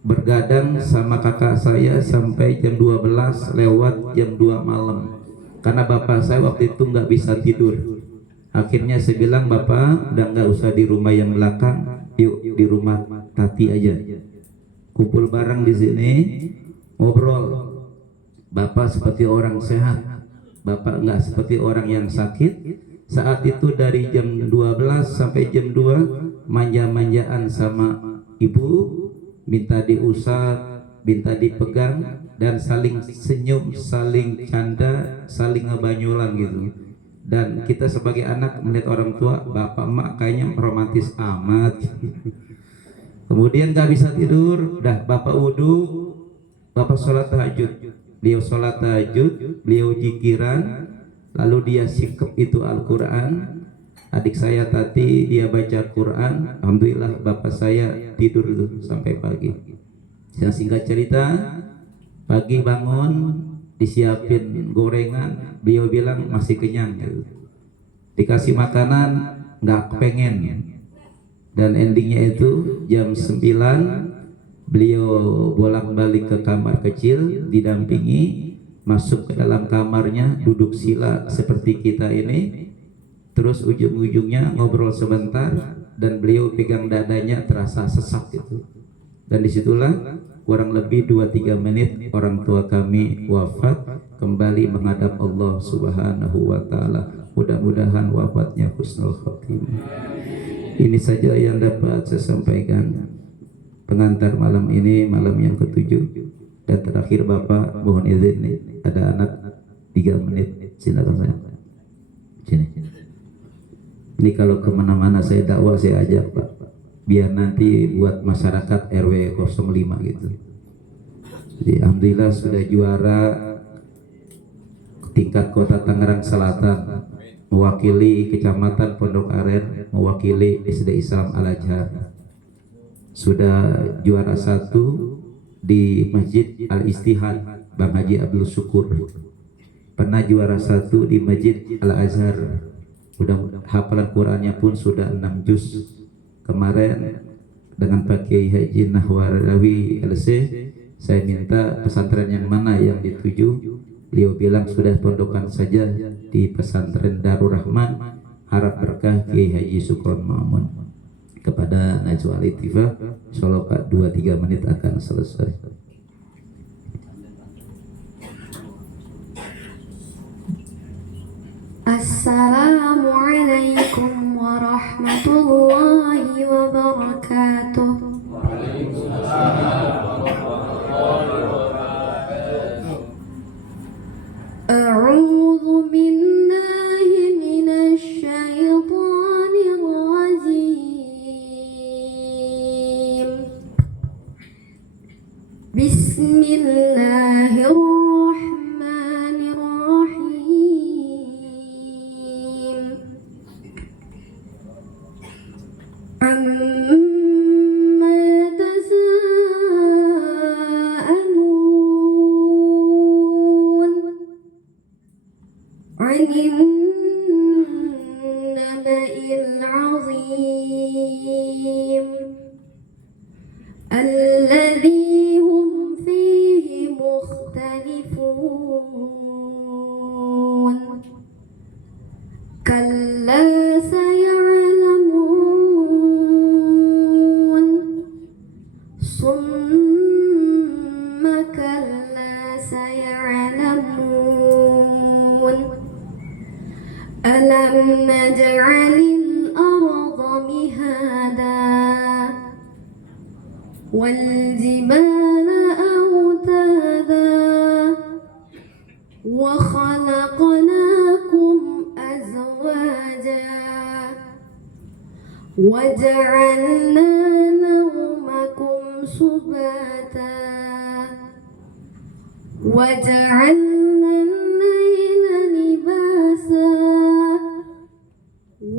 bergadang sama kakak saya sampai jam 12 lewat jam 2 malam. Karena bapak saya waktu itu nggak bisa tidur. Akhirnya saya bilang, bapak udah nggak usah di rumah yang belakang, yuk di rumah Tati aja. Kumpul bareng di sini, ngobrol. Bapak seperti orang sehat, bapak nggak seperti orang yang sakit. Saat itu dari jam 12 sampai jam 2 manja-manjaan sama ibu, minta diusap, minta dipegang, dan saling senyum, saling canda, saling ngebanyulan gitu. Dan kita sebagai anak melihat orang tua, bapak emak kayaknya romantis amat. Kemudian nggak bisa tidur, dah bapak wudhu, bapak sholat tahajud. Beliau sholat tahajud, beliau jikiran, lalu dia sikap itu Al-Quran. Adik saya Tati dia baca Quran. Alhamdulillah bapak saya tidur itu sampai pagi. Yang singkat cerita, pagi bangun disiapin gorengan, beliau bilang masih kenyang gitu. Dikasih makanan nggak pengen. Dan endingnya itu jam 9 beliau bolak-balik ke kamar kecil, didampingi masuk ke dalam kamarnya, duduk sila seperti kita ini. Terus ujung-ujungnya ngobrol sebentar dan beliau pegang dadanya, terasa sesak gitu. Dan disitulah kurang lebih 2-3 menit orang tua kami wafat, kembali menghadap Allah Subhanahu wa Ta'ala. Mudah-mudahan wafatnya husnul khotimah. Ini saja yang dapat saya sampaikan. Pengantar malam ini, malam yang ke-7. Dan terakhir bapak mohon izin nih, ada anak 3 menit, silakan saya. Sini. Ini kalau kemana-mana saya dakwah saya ajak pak, biar nanti buat masyarakat RW 05 gitu. Jadi alhamdulillah sudah juara tingkat kota Tangerang Selatan, mewakili kecamatan Pondok Aren, mewakili SD Islam Al Azhar. Sudah juara 1 di Masjid Al Istihad Bang Haji Abdul Syukur. Pernah juara 1 di Masjid Al Azhar. Udah hafalan Qurannya pun sudah 6 juz. Kemarin dengan Pak Kiai Haji Nahwarawi LC, saya minta pesantren yang mana yang dituju. Beliau bilang sudah pondokan saja di pesantren Darul Rahman, harap berkah Kiai Haji Sukron Ma'mun. Kepada Najwa Latifah, insyaallah Pak 2-3 menit akan selesai. Assalamualaikum warahmatullahi wabarakatuh. A'udzu billahi minasy syaithanir rajim. Bismillahirrahmanirrahim. Amma tasa'alun 'anil naba'il 'azim alladzi hum fihi mukhtalifun. Kalla saya'lamun, summa kalla saya'lamun. Alam naj'alil arda mihada wal jibala awtada وخلقناكم أزواجا وجعلنا نومكم سباتا وجعلنا الليل لباسا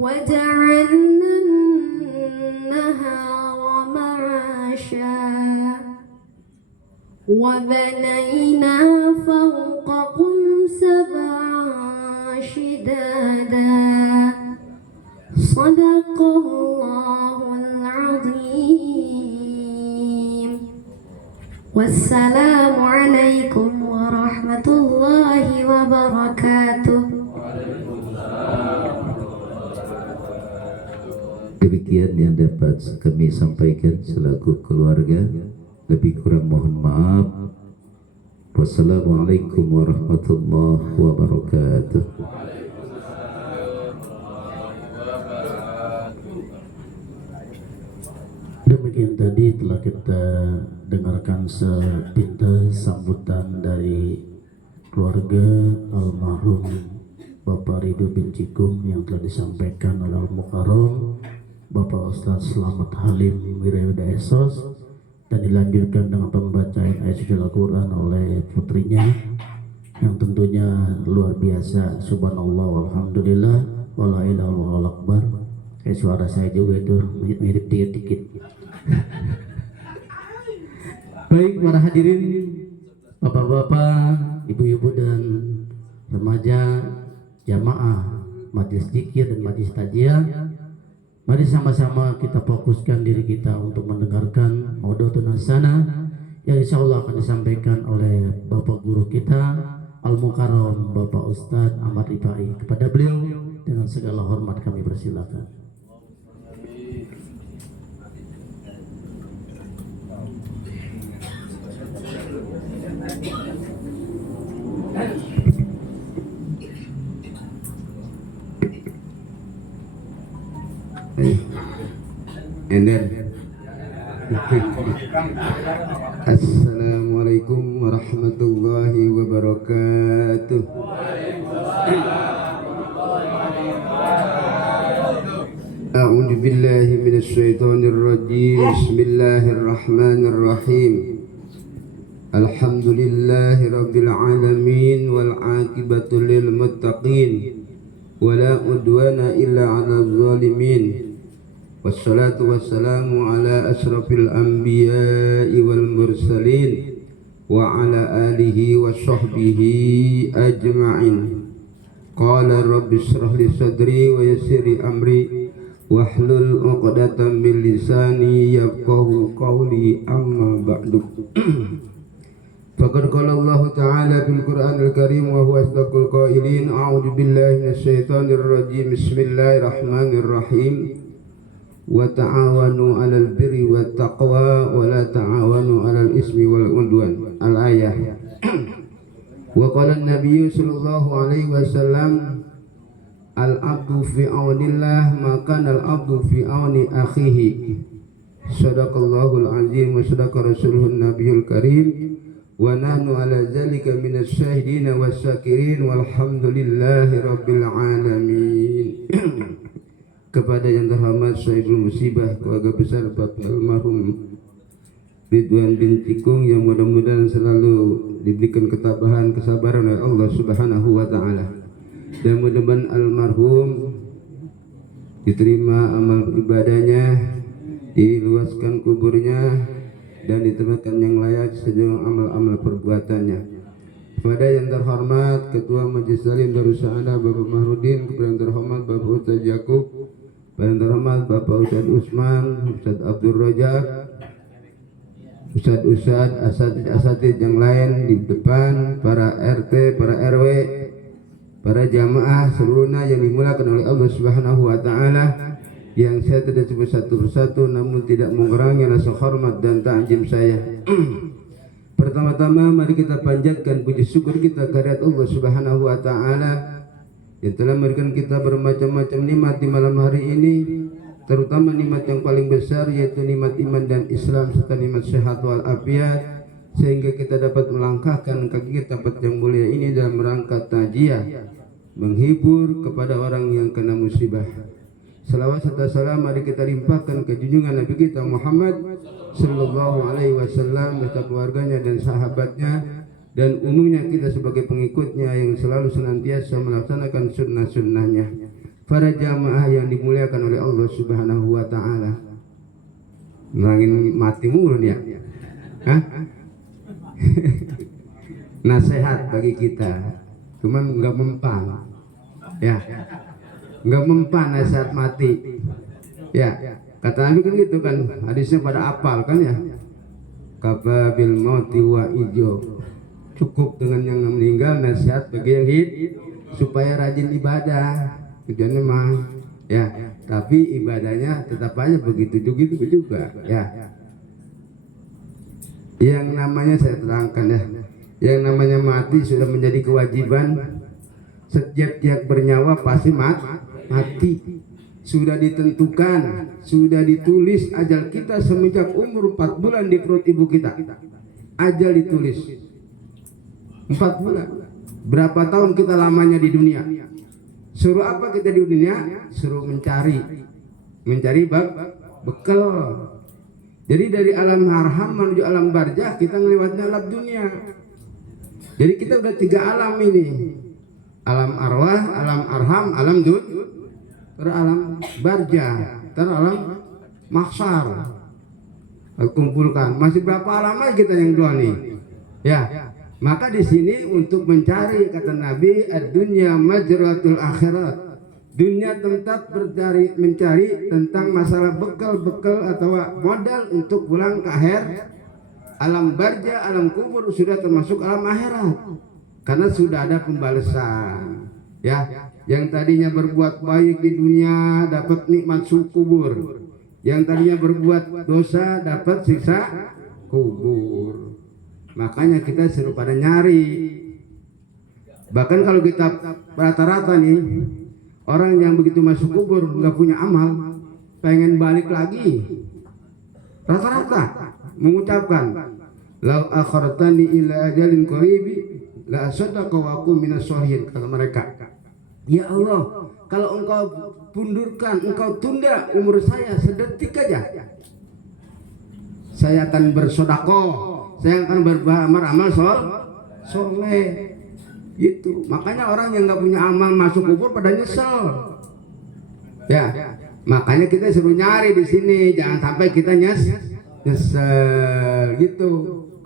وجعلنا النهار معاشا وبنينا فوقكم سبعا شدادا صدق الله العظيم والسلام عليكم ورحمة الله وبركاته. Demikian yang dapat kami sampaikan selaku keluarga. Lebih kurang mohon maaf. Wassalamualaikum warahmatullahi wabarakatuh. Demikian tadi telah kita dengarkan sepintas sambutan dari keluarga almarhum Bapak Ridho bin Cikung yang telah disampaikan oleh Al-Mukarram Bapak Ustadz Slamet Halim Wirayuda Esos, dan dilanjutkan dengan pembacaan ayat suci Al-Quran oleh putrinya yang tentunya luar biasa. Subhanallah walhamdulillah wala ilaha illallah akbar. Kayak suara saya juga itu mirip dikit-dikit. Baik para hadirin, bapak-bapak, ibu-ibu dan remaja, jamaah majelis zikir dan majelis tajiyah, mari sama-sama kita fokuskan diri kita untuk mendengarkan Maudhatun Hasanah yang insya Allah akan disampaikan oleh Bapak Guru kita Al-Mukarram Bapak Ustadz Ahmad Rifai. Kepada beliau dengan segala hormat kami persilakan. Assalamualaikum warahmatullahi wabarakatuh. A'udzu billahi minasy syaithanir rajim. Bismillahirrahmanirrahim. Alhamdulillahi rabbil alamin wal 'aqibatu lil muttaqin wala udwana illa 'alal zalimin. Wassalatu wassalamu ala asrafil anbiya'i wal mursalin wa ala alihi wa sahbihi ajma'in. Qala rabbi shrah li sadri wa yassir li amri wahlul 'uqdatam min lisani yafqahu qawli, amma ba'du. Faqad qala Allah ta'ala fil Qur'anil Karim wa huwa asdaqul qailin. A'udzu billahi minasy syaithanir rajim. Bismillahirrahmanirrahim. Wa ta'awanu 'alal birri wat taqwa wa la ta'awanu 'alal ismi wal 'udwan. Al-ayah. Wa qala an-nabiy sallallahu alaihi wasallam, al-'abdu fi 'aunillah ma kana al-'abdu fi 'auni akhihi. Shadaqallahul 'azim wa shadaqa rasuluhun nabiyul karim wa nahnu 'ala dzalika minasy syahidin wasyakirin walhamdulillahi rabbil alamin. Kepada yang terhormat Sahibul Musibah, keluarga besar Bapak almarhum Ridwan bin Cikung, yang mudah-mudahan selalu diberikan ketabahan, kesabaran oleh Allah Subhanahu wa taala, dan mudah-mudahan almarhum diterima amal ibadahnya, diluaskan kuburnya, dan ditempatkan yang layak sejauh amal-amal perbuatannya. Kepada yang terhormat Ketua Majelis Taklim Darussaada Bapak Mahrudin, kepada yang terhormat Bapak Ustadz Yakub, kepada yang terhormat Bapak Ustadz Usman, Ustadz Abdul Rajak, Ustadz asatid yang lain di depan, para RT, para RW, para jamaah seluruhnya yang dimulakan oleh Allah Subhanahu wa taala, yang saya tidak sebut satu persatu namun tidak mengurangi rasa hormat dan ta'zim saya. Pertama-tama mari kita panjatkan puji syukur kita kehadirat Allah Subhanahu wa taala yang telah memberikan kita bermacam-macam nikmat di malam hari ini, terutama nikmat yang paling besar yaitu nikmat iman dan Islam serta nikmat sehat wal afiat, sehingga kita dapat melangkahkan kaki kita tempat yang mulia ini dalam rangka takziah menghibur kepada orang yang kena musibah. Salawat serta salam mari kita limpahkan ke junjungan Nabi kita Muhammad sallallahu alaihi wasallam beserta keluarganya dan sahabatnya dan umumnya kita sebagai pengikutnya yang selalu senantiasa melaksanakan sunnah-sunnahnya. Para jamaah yang dimuliakan oleh Allah Subhanahu wa taala. Nerangin mati mulu dia. Hah? Nasihat bagi kita. Cuman enggak mempan. Ya. Enggak mempan nasihat mati. Ya. Kata Nabi kan gitu kan. Hadisnya pada apal kan ya. Kababil mauti wa ijo. Cukup dengan yang meninggal nasihat bagi yang hidup supaya rajin ibadah. Tujuannya mah ya, tapi ibadahnya tetap aja begitu juga ya. Yang namanya saya terangkan ya, yang namanya mati sudah menjadi kewajiban setiap tiap bernyawa pasti mati. Sudah ditentukan, sudah ditulis ajal kita semenjak umur 4 bulan di perut ibu kita. Ajal ditulis 4 bulan. Berapa tahun kita lamanya di dunia? Suruh apa kita di dunia? Suruh mencari bekal. Jadi dari alam harham menuju alam barzah kita ngelewatnya alam dunia. Jadi kita udah 3 alam ini. Alam arwah, alam arham, alam alam barzah, alam mahsyar. Kumpulkan. Masih berapa alam lagi kita yang dua nih? Ya. Maka di sini untuk mencari kata Nabi ad-dunya majratul akhirat. Dunia tempat mencari tentang masalah bekal atau modal untuk pulang ke akhir. Alam barzah, alam kubur sudah termasuk alam akhirat. Karena sudah ada pembalasan. Ya, yang tadinya berbuat baik di dunia dapat nikmat kubur. Yang tadinya berbuat dosa dapat siksa kubur. Makanya kita suruh pada nyari. Bahkan kalau kita rata-rata nih orang yang begitu masuk kubur nggak punya amal, pengen balik lagi. Rata-rata mengucapkan, "Lau akhartani ila ajalin qaribi la asaddaqa wa aqum minas sholihin," kata mereka. Ya Allah, kalau engkau pundurkan, engkau tunda umur saya sedetik aja, saya akan bersedekah. Saya akan beramal soleh. Itu makanya orang yang nggak punya amal masuk kubur pada nyesel. Ya, makanya kita suruh nyari di sini, jangan sampai kita nyesel gitu.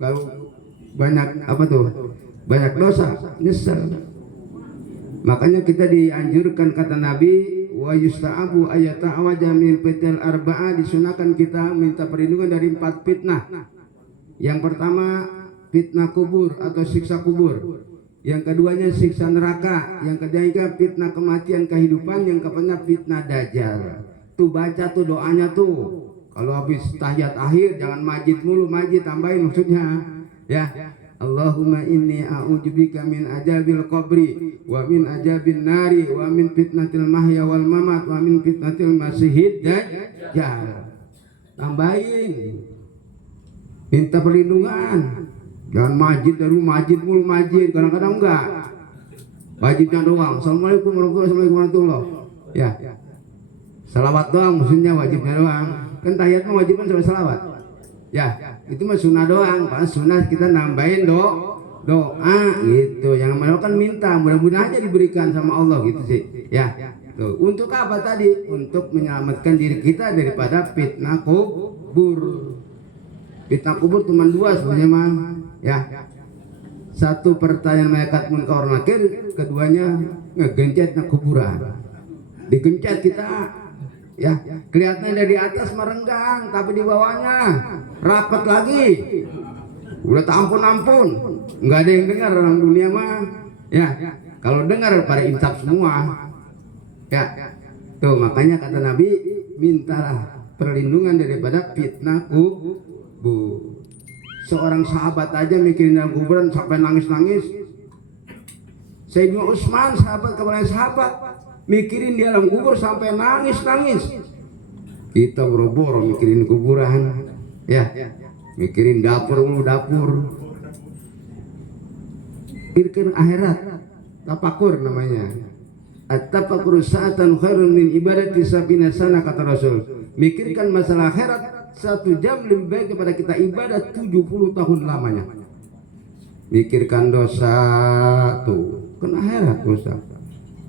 Kalau banyak banyak dosa, nyesel. Makanya kita dianjurkan kata Nabi, wa yusta'abu ayata'awaja min fitil arba'a, disunahkan kita minta perlindungan dari 4 fitnah. Yang pertama fitnah kubur atau siksa kubur. Yang keduanya siksa neraka. Yang ketiga fitnah kematian kehidupan. Yang keempat fitnah dajjal. Tuh baca tuh doanya tuh. Kalau habis tahiyat akhir jangan majid mulu, majid tambahin maksudnya. Ya. Allahumma inni a'udzubika min ajabil qabri wa min ajabin nari wa min fitnatil mahya wal mamat wa min fitnatil masihid dajjal. Tambahin. Minta perlindungan. Jangan majid mulu majid. Kadang-kadang enggak. Wajibnya doang. Assalamualaikum warahmatullahi. Ya. Salawat doang maksudnya wajibnya doang. Kan tahiyat mah wajibnya sudah salawat. Ya, itu mah sunnah doang. Pas sunnah kita nambahin doa gitu. Yang melakukan minta, mudah-mudahan aja diberikan sama Allah gitu sih. Ya. Tuh, untuk apa tadi? Untuk menyelamatkan diri kita daripada fitnah kubur. Fitnah kubur cuma 2 sebenarnya mah, ya. Satu pertanyaan malaikat munkar nakir, keduanya ngegencetnya kuburan. Digencet kita, ya. Kelihatannya dari atas merenggang, tapi di bawahnya rapat lagi. Udah tak ampun, nggak ada yang dengar orang dunia mah, ya. Kalau dengar pada insaf semua, ya. Tuh makanya kata Nabi, mintalah perlindungan daripada fitnah kubur. Seorang sahabat aja mikirin dalam kuburan sampai nangis-nangis. Sayyidina Utsman, sahabat kepada sahabat, mikirin di dalam kubur sampai nangis-nangis. Kita boro-boro mikirin kuburan, ya. mikirin dapur mulu dapur. Pikir akhirat, tafakur namanya. At-tafakkur sa'atan khairun min ibadati sabina sana, kata Rasul. Mikirkan masalah akhirat 1 jam lebih baik kepada kita ibadat 70 tahun lamanya. Mikirkan dosa tuh, kan akhirat dosa.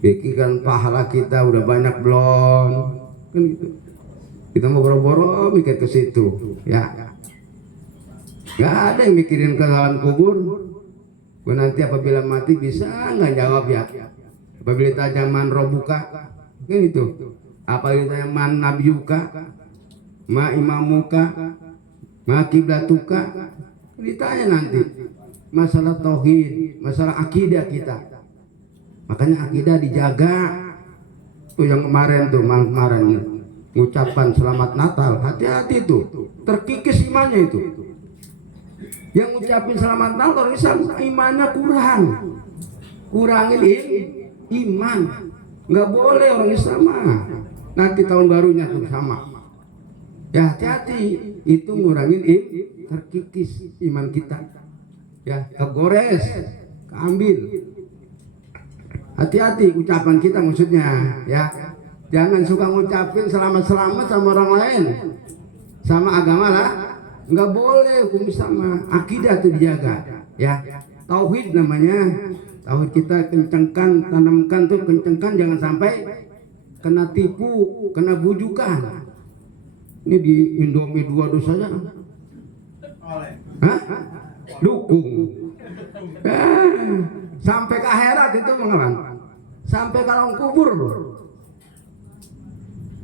Pikirkan pahala kita udah banyak belum, kan gitu. Kita mau boro-boro mikir ke situ, ya. Gak ada yang mikirin ke alam kubur. Gua nanti apabila mati bisa nggak jawab ya? Apabila ditanya man robuka, kan itu. Apabila ditanya man nabiyuka, ma imamuka, ma kiblatuka, ditanya nanti. Masalah tauhid, masalah akidah kita. Makanya akidah dijaga. Tuh yang kemarin tuh, kemarin mengucapkan selamat Natal, hati-hati tuh, terkikis imannya itu. Yang ngucapin selamat Natal imannya kurangin iman. Nggak boleh orang Islam nanti tahun barunya tuh sama. Ya hati-hati, itu ngurangin terkikis iman kita. Ya kegores, keambil. Hati-hati ucapan kita maksudnya, ya. Jangan suka ngucapin selamat-selamat sama orang lain, sama agama lah. Nggak boleh, hukum sama. Akidah itu dijaga, ya. Tauhid namanya. Tauhid kita kencengkan, tanamkan tuh kencengkan, jangan sampai kena tipu, kena bujukan. Ini di Indomie 2 dosanya. Hah? Dukung. Sampai ke akhirat itu mengawan. Sampai ke alam kubur.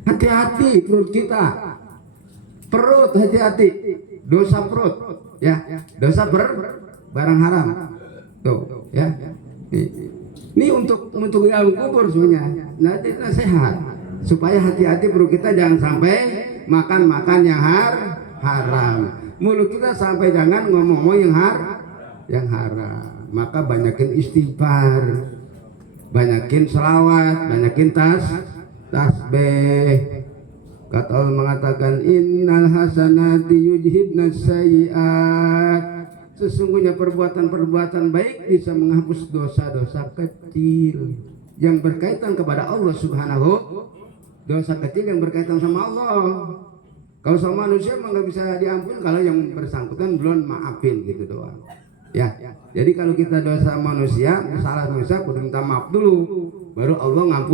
Hati-hati perut kita. Perut hati-hati. Dosa perut, ya. Dosa barang haram. Tuh, ya. Ini untuk alam kubur sebenarnya. Nanti kita sehat. Supaya hati-hati perut kita jangan sampai makan yang haram. Mulut kita sampai jangan ngomong-ngomong yang haram. Maka banyakin istighfar, banyakin selawat, banyakin tasbih. Kata Allah mengatakan innal hasanati yudhibnas sayyi'at. Sesungguhnya perbuatan-perbuatan baik bisa menghapus dosa-dosa kecil yang berkaitan kepada Allah Subhanahu. Dosa kecil yang berkaitan sama Allah. Kalau sama manusia memang nggak bisa diampun kalau yang bersangkutan belum maafin gitu doang. Ya, jadi kalau kita dosa manusia, salah manusia, kudu minta maaf dulu, baru Allah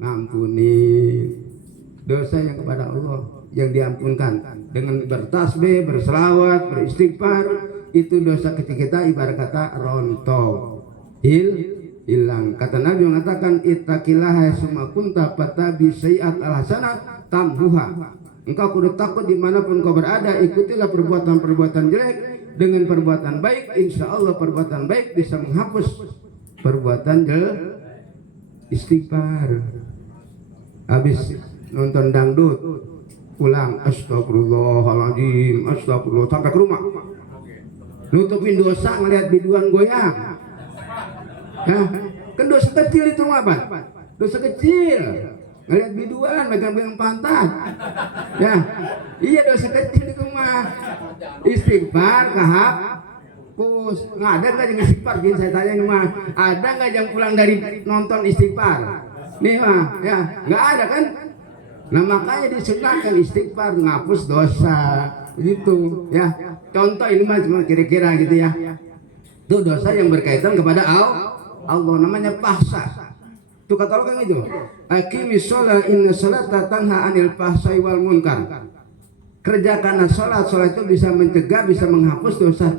ngampuni. Dosa yang kepada Allah yang diampunkan dengan bertasbih, berselawat, beristighfar, itu dosa kecil kita ibarat kata rontok, hilang. Kata Nabi mengatakan ittaqillaha summa kunta fatabi sayiat alhasanah tamhuha. Engkau kudu takut dimanapun kau berada, ikutilah perbuatan-perbuatan jelek dengan perbuatan baik, insya Allah perbuatan baik bisa menghapus perbuatan jelek. Istighfar. Habis nonton dangdut, pulang astagfirullahaladzim, astagfirullah, sampai ke rumah nutupin dosa ngelihat biduan goyang. Nah, kan dosa kecil itu apa? Dosa kecil. Ngelihat biduan megang-megang pantat. Ya, iya dosa kecil itu mah. Istighfar kahapus. Nggak ada nggak yang istighfar? Gini saya tanya nih mah, ada nggak yang pulang dari nonton istighfar? Nih mah, ya nggak ada kan? Nah makanya disunahkan istighfar ngapus dosa gitu ya. Contoh ini mah cuma kira-kira gitu ya. Itu dosa yang berkaitan kepada Allah namanya fahsya. Tuh kata Allah kan itu. Aqimis shalah inna sholata tanha 'anil fahsya'i wal munkar. Kerjakanlah sholat itu bisa mencegah, bisa menghapus dosa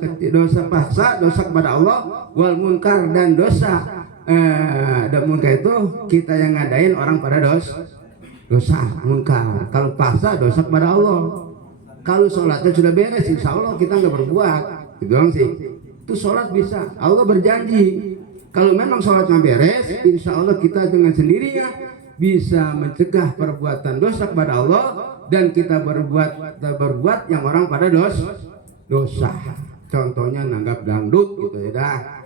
fahsya, dosa kepada Allah, wal munkar dan dosa dan munkar itu kita yang ngadain orang pada dosa munkar. Kalau fahsya dosa kepada Allah. Kalau sholatnya sudah beres, insya Allah kita nggak berbuat, itu doang sih. Itu sholat bisa. Allah berjanji kalau memang sholatnya beres, insya Allah kita dengan sendirinya bisa mencegah perbuatan dosa kepada Allah dan kita berbuat yang orang pada dosa. Contohnya nanggap dangdut gitu ya dah.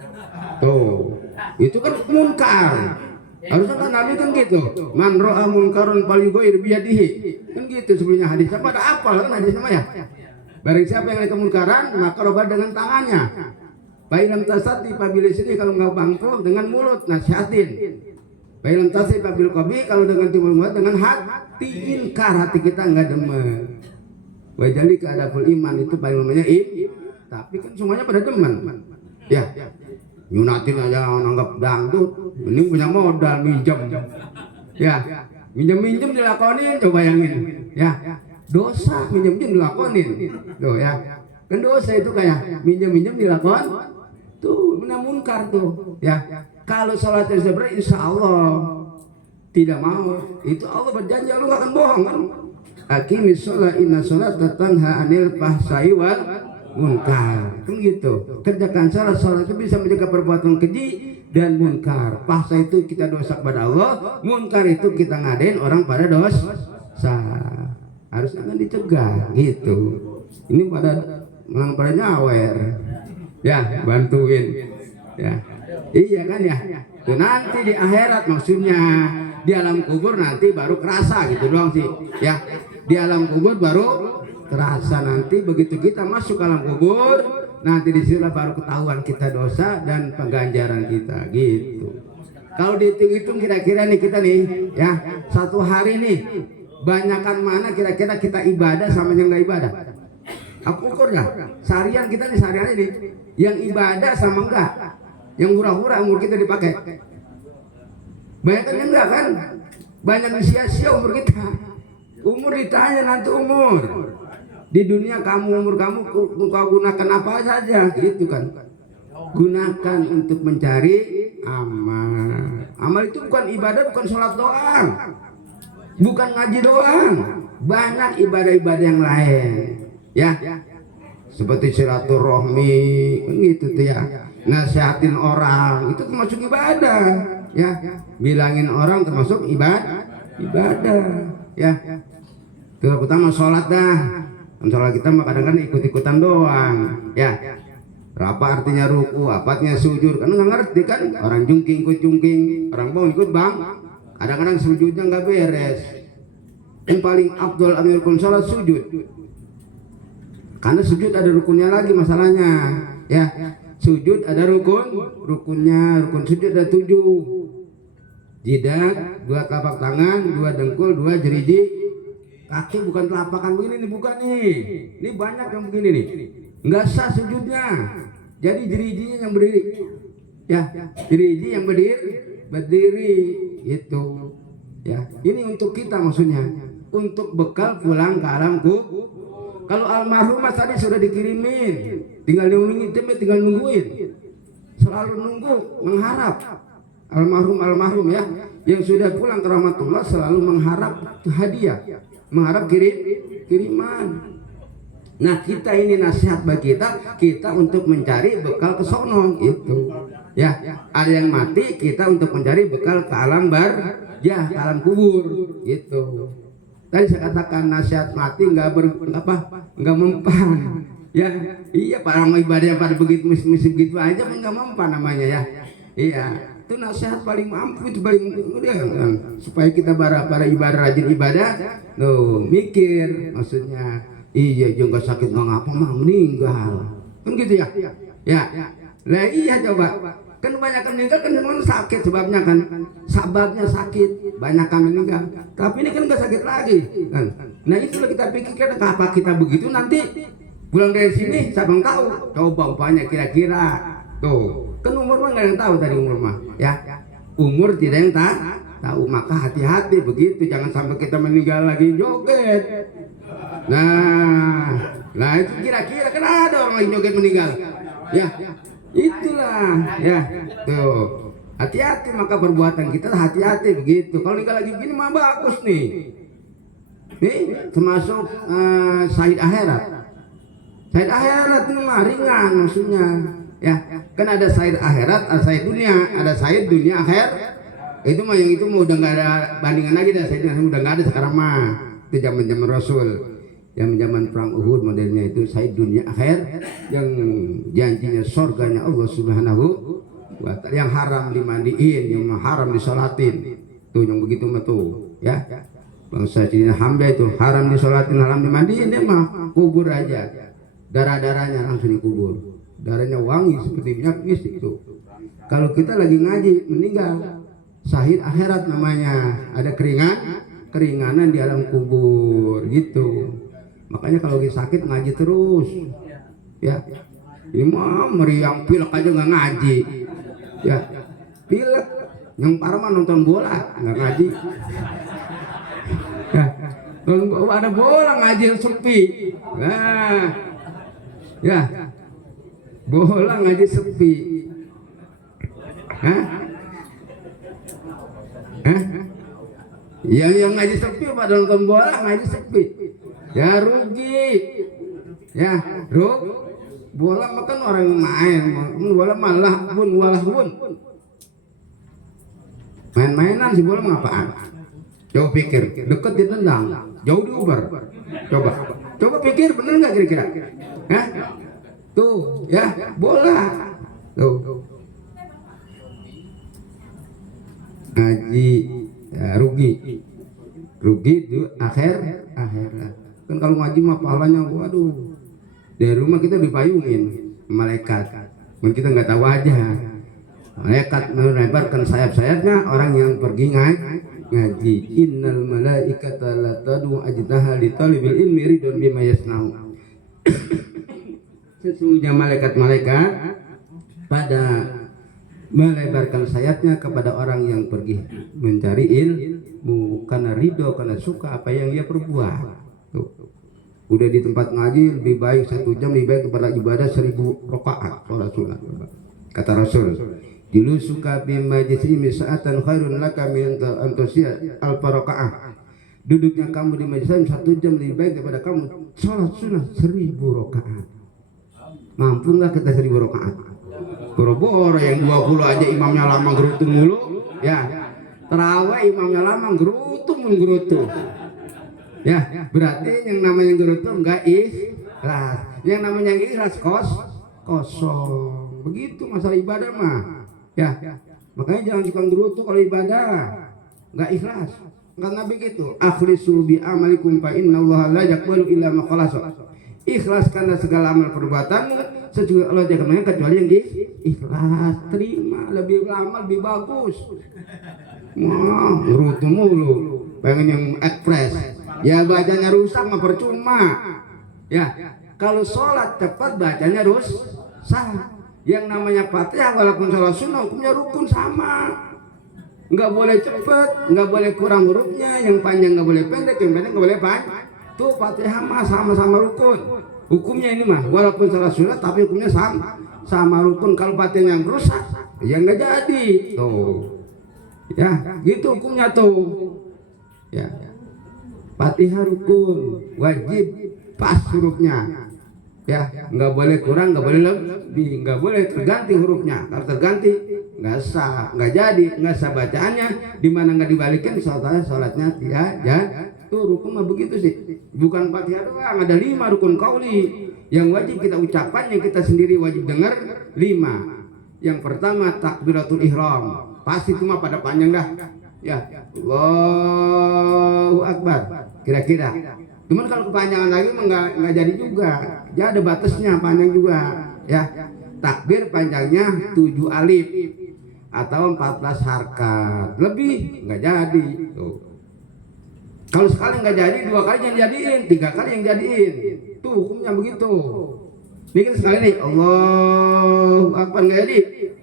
Tuh, itu kan munkar. Harusnya kan Nabi kan gitu. Man ra'a munkaran falyughayyir biyadihi. Kan gitu sebenarnya hadisnya. Pada apal kan hadisnya mah ya. Barang siapa yang melihat kemungkaran, maka roba dengan tangannya. Ba'ilam tasati pabila sini kalau nggak bangku dengan mulut nasihatin. Ba'ilam tasati pabil kobi kalau dengan timur mulut dengan hati inkar, hati kita nggak demen. Wajali keadapul iman itu paling namanya tapi kan semuanya pada demen. Ya, nyunatin aja nanggap dangdut, ini punya modal minjem. Ya, minjem dilakonin, coba bayangin. Ya, dosa minjem dilakonin. Tuh ya, kan dosa itu kayak minjem dilakon. Tuh munkar tuh. Ya, kalau sholat tersebut insya Allah tidak mau, itu Allah berjanji Allah gak akan bohong kan. Aqimis sholat inna sholat tanha anil fahsai wal munkar. Kan gitu. Kerjakan sholat itu bisa menjaga perbuatan keji dan munkar. Fahsa itu kita dosa kepada Allah, munkar itu kita ngadain orang pada dosa. Harusnya kan dicegah gitu. Ini pada nyawer. Ya, bantuin. Ya. Iya kan ya. Itu nanti di akhirat maksudnya, di alam kubur nanti baru kerasa gitu doang sih. Ya. Di alam kubur baru terasa nanti begitu kita masuk ke alam kubur, nanti di situ baru ketahuan kita dosa dan pengganjaran kita gitu. Kalau dihitung-hitung kira-kira nih kita nih ya, satu hari nih banyakan mana kira-kira kita ibadah sama yang nggak ibadah? Aku ukur nggak? Seharian kita nih seharian ini yang ibadah sama enggak? Yang hura-hura umur kita dipakai. Banyak kan enggak kan? Banyak sia-sia umur kita. Umur ditanya nanti umur. Di dunia umur kamu kau gunakan apa saja gitu kan. Gunakan untuk mencari amal. Amal itu bukan ibadah, bukan sholat doang. Bukan ngaji doang. Banyak ibadah-ibadah yang lain. Ya. Seperti silaturahmi gitu tuh ya. Nasihatin orang itu termasuk ibadah. Ya. Bilangin orang termasuk ibadah. Ya. Terutama sholat dah. Sholat kita mah kadang-kadang ikut-ikutan doang. Ya. Apa artinya ruku, apa artinya sujud? Kan nggak ngerti kan? Orang jungking ikut jungking, orang bang ikut bang. Kadang-kadang sujudnya nggak beres. Yang paling afdol amirul sholat sujud. Karena sujud ada rukunnya lagi masalahnya. Ya. Sujud ada rukunnya. Rukun sujud ada 7. Jidat, 2 telapak tangan, 2 dengkul, 2 jeriji kaki. Bukan telapakan begini nih, bukan nih. Ini banyak yang begini nih. Nggak sah sujudnya. Jadi jerijinya yang berdiri. Ya, jeriji yang berdiri itu. Ya, ini untuk kita maksudnya. Untuk bekal pulang ke alam kubur. Kalau almarhum mas tadi sudah dikirimin, tinggal nungguin, selalu nunggu, mengharap. Almarhum ya, yang sudah pulang ke rahmatullah selalu mengharap hadiah, mengharap kiriman. Nah kita ini nasihat bagi kita untuk mencari bekal ke sono itu. Ya, ada yang mati kita untuk mencari bekal ke alam ke alam kubur gitu. Tadi saya katakan nasihat mati nggak mempan. Ya, iya para ibadah pada begitu begitu aja nggak mempan namanya ya. Iya, itu nasihat paling mampu itu paling supaya kita para ibadah rajin ibadah. Mikir maksudnya. Iya juga sakit nggak ngapa mah meninggal. Kan gitu ya. Ya. Lah iya coba. Kan banyak meninggal kan memang sakit sebabnya kan. Sababnya sakit, banyak meninggal. Tapi ini kan nggak sakit lagi kan. Nah itulah kita pikirkan apa kita begitu nanti pulang dari sini siapa yang tahu? Coba upahnya kira-kira. Tuh, kan umur mah nggak yang tahu tadi umur mah. Ya, umur tidak yang tahu. Maka hati-hati begitu. Jangan sampai kita meninggal lagi joget. Nah itu kira-kira kan ada orang lagi joget meninggal. Ya. Itulah ya tuh hati-hati maka perbuatan kita hati-hati begitu. Kalau nikah lagi begini mah bagus nih termasuk Said akhirat itu mah ringan maksudnya ya kan ada Said akhirat ada Said dunia ada Said dunia akhir itu mah yang itu mah udah nggak ada bandingan lagi dah Said udah nggak ada sekarang mah itu zaman Rasul. Yang zaman perang Uhud modelnya itu Said dunia akhir yang janjinya surganya Allah Subhanahu wa ta'ala, yang haram dimandiin, yang haram disolatin tuh yang begitu mah tuh ya bangsa Cina hamba itu haram disolatin haram dimandiin dia mah kubur aja darah-darahnya langsung dikubur. Darahnya wangi seperti minyak misik tuh. Kalau kita lagi ngaji meninggal, syahid akhirat namanya, ada keringanan di alam kubur gitu. Makanya kalau lagi sakit ngaji terus, ya. Ini mah meriang pilek aja nggak ngaji, ya. Pilek, yang parah mah nonton bola nggak ngaji. Ya. Ada bola ngaji sepi, nah, ya, bola ngaji sepi, hah? Yang ngaji sepi pada nonton bola ngaji sepi, ya rugi, ya bola makan orang main, bola malah bun, main-mainan si bola ngapaan? Coba pikir, deket ditendang, jauh diubar. Coba pikir bener nggak kira-kira? Hah? Tuh, ya bola. Tuh. Ngaji ya, rugi itu akhirat. Kan kalau ngaji mah pahalanya, waduh. Dari rumah kita dipayungin malaikat, mungkin kita nggak tahu aja. Malaikat melebarkan sayap-sayapnya orang yang pergi ngaji. Innal malaikata la tadu ajdaha li talibil ilmi ridwan bima yasnau. Sesungguhnya malaikat-malaikat pada melebarkan sayapnya kepada orang yang pergi mencari ilmu karena ridho, karena suka apa yang dia perbuat. Tuh. Udah di tempat ngaji lebih baik 1 jam lebih baik kepada ibadah 1000 rakaat sholat sunat. Kata Rasul, dulu suka bimajlis sa'atan khairun laka min antusia al-faraqa'ah. Duduknya kamu di majelis 1 jam lebih baik daripada kamu sholat sunat 1000 rakaat. Mampu nggak kita 1000 rakaat? Boro-boro yang 20 aja imamnya lama gerutung mulu, ya. Tarawih imamnya lama gerutung. Ya, berarti yang namanya gerutung enggak ikhlas. Yang namanya ikhlas kosong. Begitu masalah ibadah mah. Ya. Makanya jangan suka gerutu kalau ibadah. Enggak ikhlas. Karena begitu, akhlisu bi amalikum fa innallaha la yaqbalu illa ma khalasa. Ikhlaskanlah segala amal perbuatanmu, sesungguhnya Allah tidak akan kecuali yang ikhlas. Terima, lebih lama lebih bagus. Wah, gerutu mulu. Pengen yang ekspres. Ya bacanya rusak mah percuma. Ya, kalau sholat cepat bacanya rusak. Yang namanya Fatihah walaupun sholat sunnah hukumnya rukun sama. Nggak boleh cepat, nggak boleh kurang hurufnya, yang panjang nggak boleh pendek, yang pendek nggak boleh panjang. Tuh Fatihah mah sama-sama rukun. Hukumnya ini mah walaupun sholat sunnah tapi hukumnya sama rukun. Kalau Fatihah yang rusak, ya nggak jadi. Tuh, ya gitu hukumnya tuh. Ya. Fatihah rukun, wajib pas hurufnya, ya nggak boleh kurang, nggak boleh lebih, nggak boleh terganti hurufnya. Kalau terganti nggak sah, nggak jadi, nggak sah bacaannya. Di mana nggak dibalikin sholatnya ya. Tuh rukun mah begitu sih. Bukan Fatihah doang, ada 5 rukun qauli yang wajib kita ucapkan, yang kita sendiri wajib dengar 5. Yang pertama takbiratul ihram, pasti itu mah pada panjang dah. Ya, Allahu Akbar. Kira-kira. Cuman kalau kepanjangan lagi nggak jadi juga. Ya ada batasnya panjang juga. Ya, takbir panjangnya 7 alif atau 14 harkat. Lebih nggak jadi. Tuh. Kalau sekali nggak jadi, 2 kali yang jadiin, 3 kali yang jadiin. Tuh hukumnya begitu. Ini kan sekali nih, Allahu Akbar nggak jadi,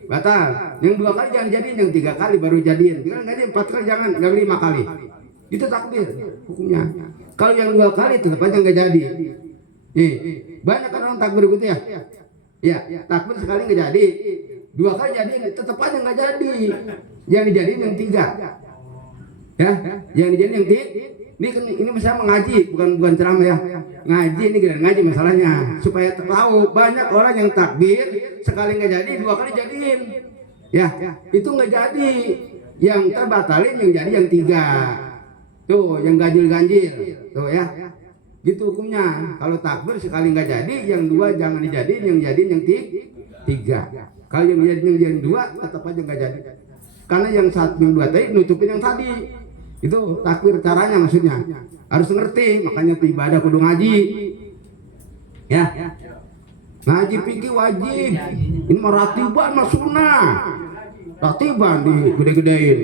batal. Yang 2 kali jangan jadiin, yang 3 kali baru jadiin. Jangan nggak jadi, 4 kali jangan, yang 5 kali. Itu takbir hukumnya. Kalau yang 2 kali tetap aja nggak jadi. Nih, banyak kan orang takbir gitu ya. Ya, takbir sekali nggak jadi, 2 kali jadi, tetap aja nggak jadi. Yang dijadiin yang 3. Ya, yang dijadiin yang 3. Ini misalnya mengaji, bukan ceramah ya. Ngaji ini gila ngaji masalahnya. Supaya tahu banyak orang yang takbir sekali nggak jadi, 2 kali jadiin. Ya, itu nggak jadi. Yang terbatalin yang jadi yang 3. Tuh, yang ganjil. Tuh ya. Gitu hukumnya. Kalau takbir sekali nggak jadi, yang 2 jangan dijadiin, yang jadiin yang 3. Kalau yang dijadiin yang 2 tetap aja nggak jadi. Karena yang 1 yang 2 tadi nutupin yang tadi. Itu takbir caranya maksudnya. Harus ngerti, makanya itu ibadah kudu ngaji. Ya. Ngaji fikih wajib. Ini mah ratiban mah sunnah. Ratiban digede-gedein.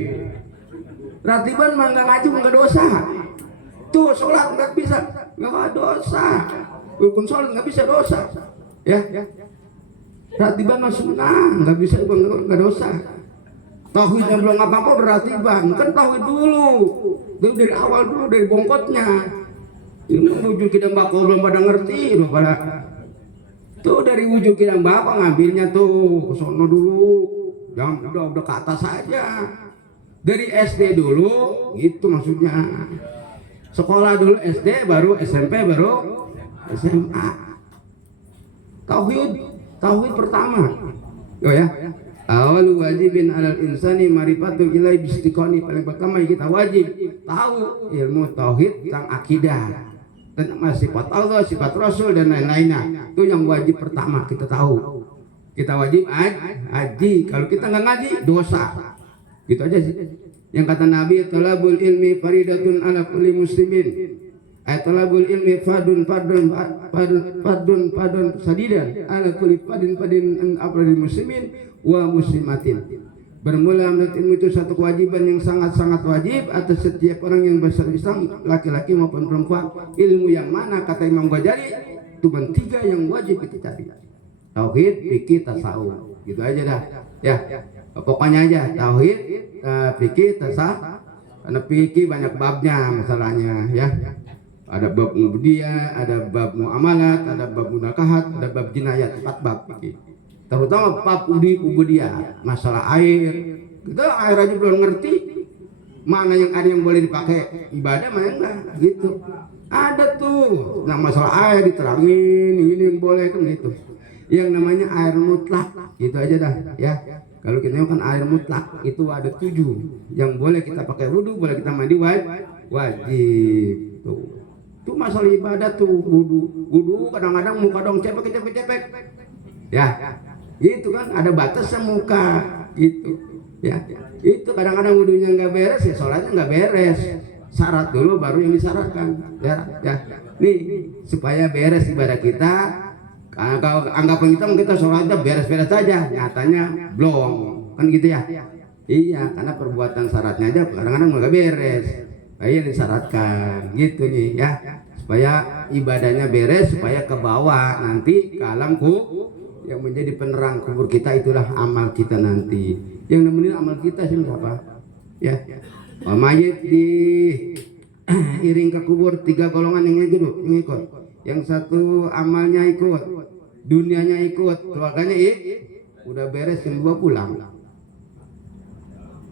Ratiban mah nggak ngaji nggak dosa. Tuh sholat nggak bisa, nggak dosa. Rukun sholat nggak bisa dosa. Ya. Ratiban mah sunnah, nggak bisa nggak dosa. Tauhidnya belum apa-apa berratiban, kan tauhid dulu. Itu dari awal dulu, dari bongkotnya. Ini wujud kita bakal belum pada ngerti, belum pada. Tuh dari wujud kita bapak ngambilnya tuh ke sono dulu, jangan udah ke atas saja. Dari SD dulu, gitu maksudnya. Sekolah dulu SD, baru SMP, baru SMA. Tauhid pertama. Oh ya. Awal wajibin alal insani marifatul ilai bistiqoni, paling pertama kita wajib tahu ilmu tauhid tentang akidah, tentang sifat Allah, sifat Rasul dan lain-lainnya. Itu yang wajib pertama kita tahu. Kita wajib haji. Kalau kita nggak ngaji dosa. Gitu aja sih. Yang kata Nabi, talabul ilmi faridatun ala kulli muslimin. Talabul ilmi fadun sadidan ala kulli fadin afradil muslimin wa muslimatin. Bermula menuntut ilmu itu satu kewajiban yang sangat-sangat wajib atas setiap orang yang berislam, laki-laki maupun perempuan. Ilmu yang mana kata Imam Ghazali? Cuma 3 yang wajib kita cari. Tauhid, fikih, tasawuf. Gitu aja dah. Ya. Pokoknya aja tauhid, fikih, tasawuf. Karena fikih banyak babnya masalahnya, ya. Ada bab ubudiyah, ada bab muamalat, ada bab munakahat, ada bab jinayat, 4 bab fikih. Terutama bab ubudiyah, masalah air. Kita air aja belum ngerti. Mana yang ada yang boleh dipakai ibadah, mana yang enggak, gitu. Ada tuh, nah masalah air diterangin, ini yang boleh kan gitu. Yang namanya air mutlak, gitu aja dah, ya. Kalau kita makan air mutlak itu ada 7 yang boleh kita pakai wudhu, boleh kita mandi wajib. Tuh. Itu masalah ibadah tuh wudhu kadang-kadang muka dong cepek. Ya, itu kan ada batasnya muka, gitu. Ya, itu kadang-kadang wudhunya nggak beres ya sholatnya nggak beres. Syarat dulu baru yang disyaratkan. Ya. Nih supaya beres ibadah kita. Kalau anggapan kita sholatnya beres-beres saja, nyatanya belum, kan gitu ya? Iya, karena perbuatan syaratnya aja kadang-kadang nggak beres. Yang disyaratkan, gitu nih ya, supaya ibadahnya beres, supaya ke bawah nanti ke alam yang menjadi penerang kubur kita, itulah amal kita nanti. Yang nemenin amal kita siapa? Ya, mayit di iring ke kubur 3 golongan yang ikut. Yang satu amalnya ikut, dunianya ikut, keluarganya udah beres, yang 2 pulang.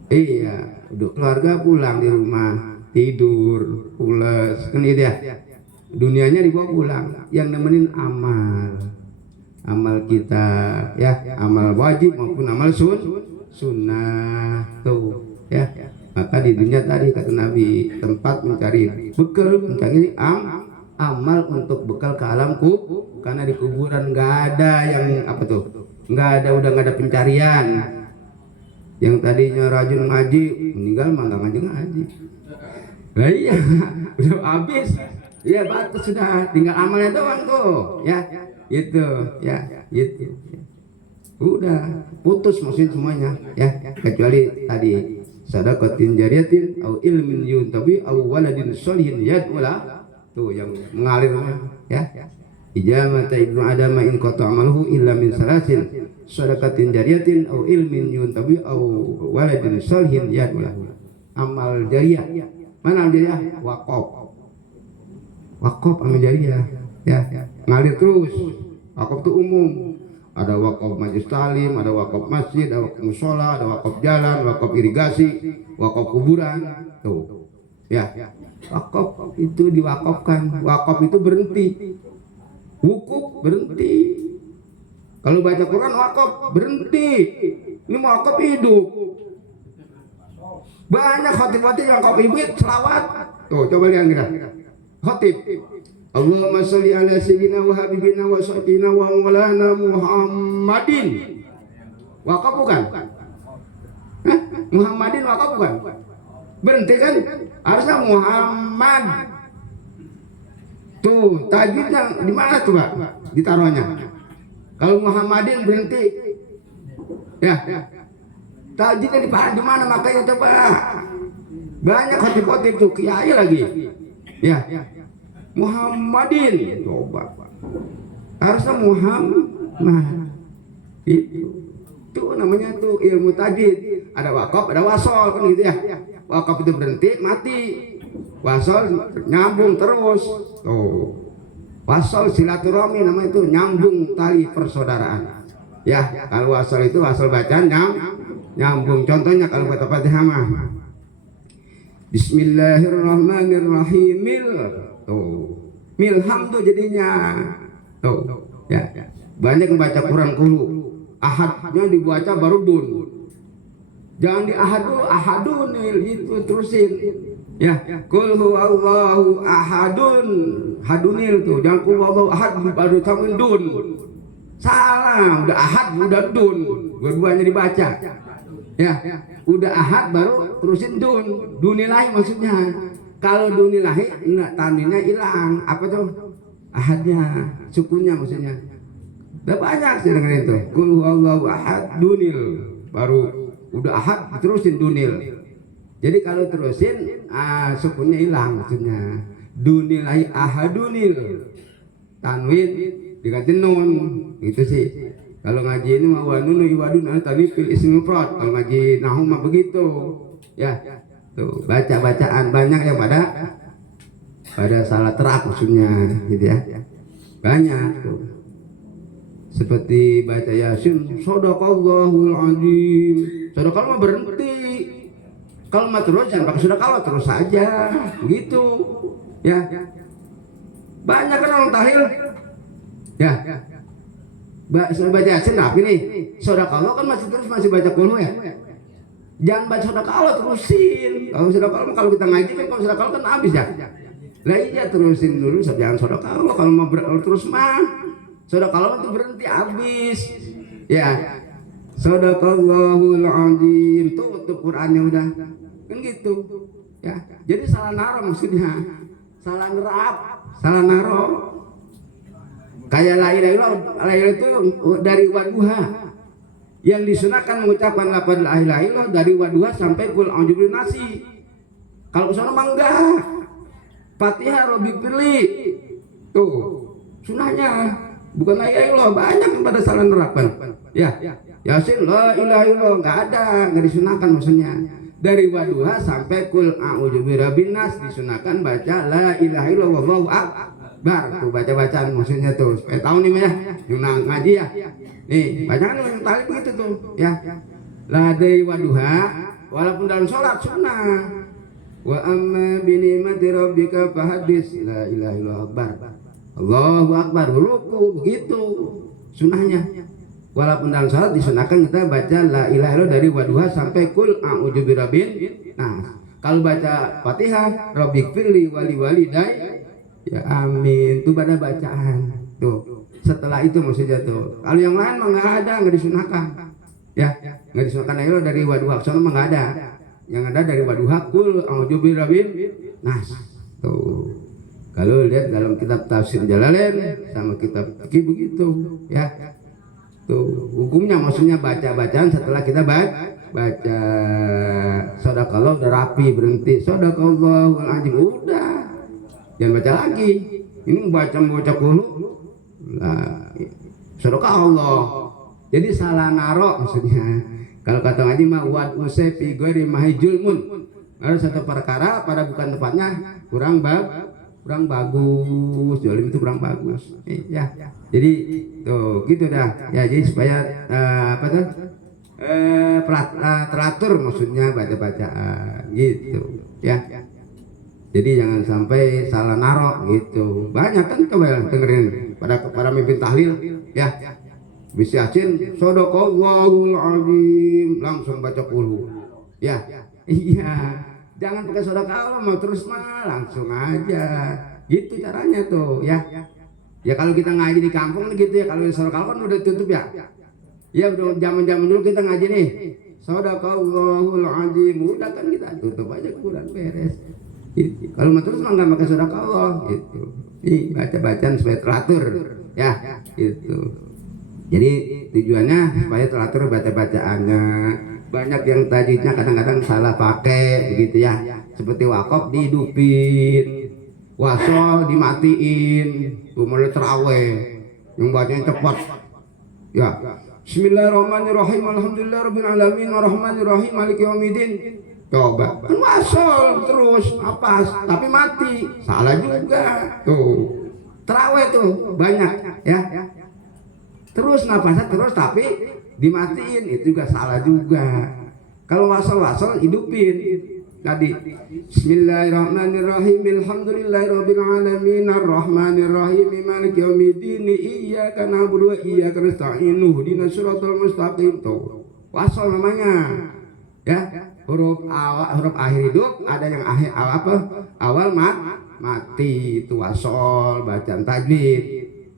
Iya, udah keluarga pulang di rumah, tidur, pulas, kan gitu ya. Dunianya dibawa pulang, yang nemenin amal kita, ya, amal wajib maupun amal sunnah tuh, ya. Maka di dunia tadi kata Nabi tempat mencari bekal, mencari amal untuk bekal ke alamku, karena di kuburan nggak ada yang apa tuh, udah nggak ada pencarian. Yang tadinya rajin ngaji meninggal malah ngaji. Nah, iya, udah habis, ya batas sudah, tinggal amalnya doang tuh, ya, gitu, ya, gitu. Udah putus maksudnya semuanya, ya, kecuali tadi sadaqatin jariyatin au ilmin yuntabi au waladin sholihin yad'ula. Tuh yang mengalir, ya. Ijamata ibnu adama in qata amaluhu illa min salasin sadaqatin jariyatin au ilmin yuntabi au waladin sholihin yad'ula. Amal jariyah. Mana amal jariyah? Wakaf amal jariyah, ya. Ngalir terus. Wakaf itu umum. Ada wakaf majelis talim, ada wakaf masjid, ada wakaf mushola, ada wakaf jalan, wakaf irigasi, wakaf kuburan. Tuh, ya. Wakaf itu diwakafkan, wakaf itu berhenti, wukuf berhenti. Kalau baca Quran wakaf berhenti. Ini mau wakaf hidup. Banyak khatib-khatib yang wakaf hidup selawat. Tuh coba lihat kita. Khatib. Allahumma sholli ala sayyidina wa habibina wa syafiina wa maulana Muhammadin. Wakaf bukan? Hah? Muhammadin wakaf bukan? Berhenti kan? Harusnya Muhammad. Tuh tajwidnya di mana tuh Pak? Ditaruhnya. Kalau Muhammadin berhenti. Ya. Tajidnya di mana makanya coba. Banyak khotib-khotib tuh kiai lagi. Ya. Muhammadin coba. Harusnya Muhammad. Itu namanya tuh ilmu tajdid. Ada wakaf, ada wasol kan gitu ya. Wakaf itu berhenti, mati. Wasol nyambung terus. Tuh. Wasol silaturahmi namanya itu nyambung tali persaudaraan. Ya, kalau wasol itu wasol bacaan nyambung. Contohnya kalau kata Fatihah mah Bismillahirrahmanirrahim. Tuh. Milham tuh jadinya. Tuh. Ya. Banyak membaca Quran kulu. Ahadnya dibaca baru dun. Jangan di ahad dulu, ahadunil itu terusin. Ya, qul huwallahu ahadun, hadunil tuh. Jangan qul huwallahu ahad baru sampai dun. Salah, udah ahad udah dun. Dua-duanya dibaca. Ya, udah ahad baru terusin dun. Dunilahi maksudnya. Kalau dunilahi tanwinnya hilang. Apa tuh? Ahadnya, sukunnya maksudnya. Udah banyak sih dengan itu. Qul huwallahu ahad dunil baru udah ahad terusin dunil. Jadi kalau terusin sukunnya hilang maksudnya. Dunilahi ahadunil. Tanwin diganti nun gitu sih. Kalau ngaji ini mah wa nunu iwadun tadi fil ismi mufrad. Kalau ngaji nahwu mah begitu. Ya. Tuh, baca-bacaan banyak yang pada salah terak maksudnya gitu ya. Banyak tuh. Seperti baca Yasin, Shadaqallahul Azim. Shadaqallah mah berhenti. Kalau mah terus jangan pakai shadaqallah terus saja. Gitu. Ya. Banyak kan orang tahlil. Ya. Baca Yasin apa nih? Shadaqallah kan masih baca qul ya. Jangan baca shadaqallah terusin. Kalau shadaqallah kalau kita ngaji kan kalau shadaqallah kan habis ya. Lah iya terusin dulu jangan shadaqallah kalau mau terus mah. Shadaqallah itu berhenti habis. Ya. Shadaqallahul Azim. Tuh untuk Qur'annya udah. Kan gitu. Ya. Jadi salah naruh maksudnya. Salah ngerap, salah naruh. Kayak la ilaha itu dari waduha. Yang disunahkan mengucapkan lafaz la ilaha illallah dari waduha sampai qul a'udzu binnasi. Kalau sana mah enggak. Fatihah Rabbi pilih. Tuh. Sunahnya bukan la ilaha illallah, banyak yang pada salah nerapkan. Ya. Yasin la ilaha illallah enggak ada, enggak disunahkan maksudnya. Dari waduha sampai qul a'udzu birabbin nas disunahkan baca la ilaha illallah wallahu akbar. Tuh baca-bacaan maksudnya tuh. Supaya tahu nih ya. Yang ngaji ya. Nih, bacaan yang tali begitu tuh, ya. La dari waduha walaupun dalam sholat sunnah. Wa amma bi ni'mati rabbika fahadits la ilaha illallah akbar. Allahu akbar ruku begitu sunahnya. Walaupun dalam salat disunahkan kita baca la ilaha illallah dari waduha sampai qul a'udzu birabbin. Nah, kalau baca Fatihah Rabbighfirli wali walidayya ya amin itu pada bacaan. Tuh. Setelah itu maksudnya tuh. Kalau yang lain mah enggak disunahkan. Ya, enggak disunahkan la ilaha dari waduha sono mah enggak ada. Yang ada dari waduha qul a'udzu birabbin nas. Tuh. Kalau lihat dalam kitab tafsir Jalalain sama kitab fikih begitu, ya. Tuh, hukumnya maksudnya baca-bacaan setelah kita baca shadaqallah udah rapi berhenti. Shadaqallahul azim udah. Jangan baca lagi. Ini baca dulu. Nah, shadaqallah. Jadi salah narok maksudnya. Kalau kata ngaji mah wa usai fi ghairi mahijulmun. Ada satu perkara pada bukan tempatnya kurang bagus, jolim itu kurang bagus. Ya. Jadi tuh gitu dah. Ya jadi supaya apa tuh? Teratur maksudnya baca-bacaan gitu. Ya. Jadi jangan sampai salah narok gitu. Banyak kan coba dengerin para mimpin tahlil ya. Bisa Yasin Shadaqallahul Azim langsung baca qul. Ya. Iya. Jangan pakai shadaqallah mau terus mah langsung aja. Gitu caranya tuh ya. Ya kalau kita ngaji di kampung gitu ya, kalau shadaqallah kan udah tutup ya. Ya udah zaman-zaman dulu kita ngaji nih. Shadaqallahul Azim udah kan kita tutup aja Quran beres. Gitu. Kalau mau terus mah enggak pakai shadaqallah gitu. Nih baca-bacaan supaya teratur ya gitu. Jadi tujuannya supaya teratur baca-bacaannya. Banyak yang tajwidnya kadang-kadang salah pakai begitu ya. Seperti wakaf dihidupin, wasol dimatiin, tuh mulai terawih yang bacanya cepat. Ya. Bismillahirrahmanirrahim. Alhamdulillahirabbil alamin arrahmanirrahim maliki yaumiddin. Coba kan wasol terus napas tapi mati, salah juga tuh. Terawih tuh banyak ya, terus napasnya terus tapi dimatiin, itu juga salah juga. Kalau wasol hidupin tadi. Bismillahirrahmanirrahim alhamdulillahirabbil alamin arrahmanirrahim maliki yaumiddin iyyaka na'budu wa iyyaka nasta'in ihdinas siratal mustaqim. Tuh wasol namanya ya. Huruf awal, huruf akhir hidup, ada yang akhir awal mati, itu wasol bacaan tajwid.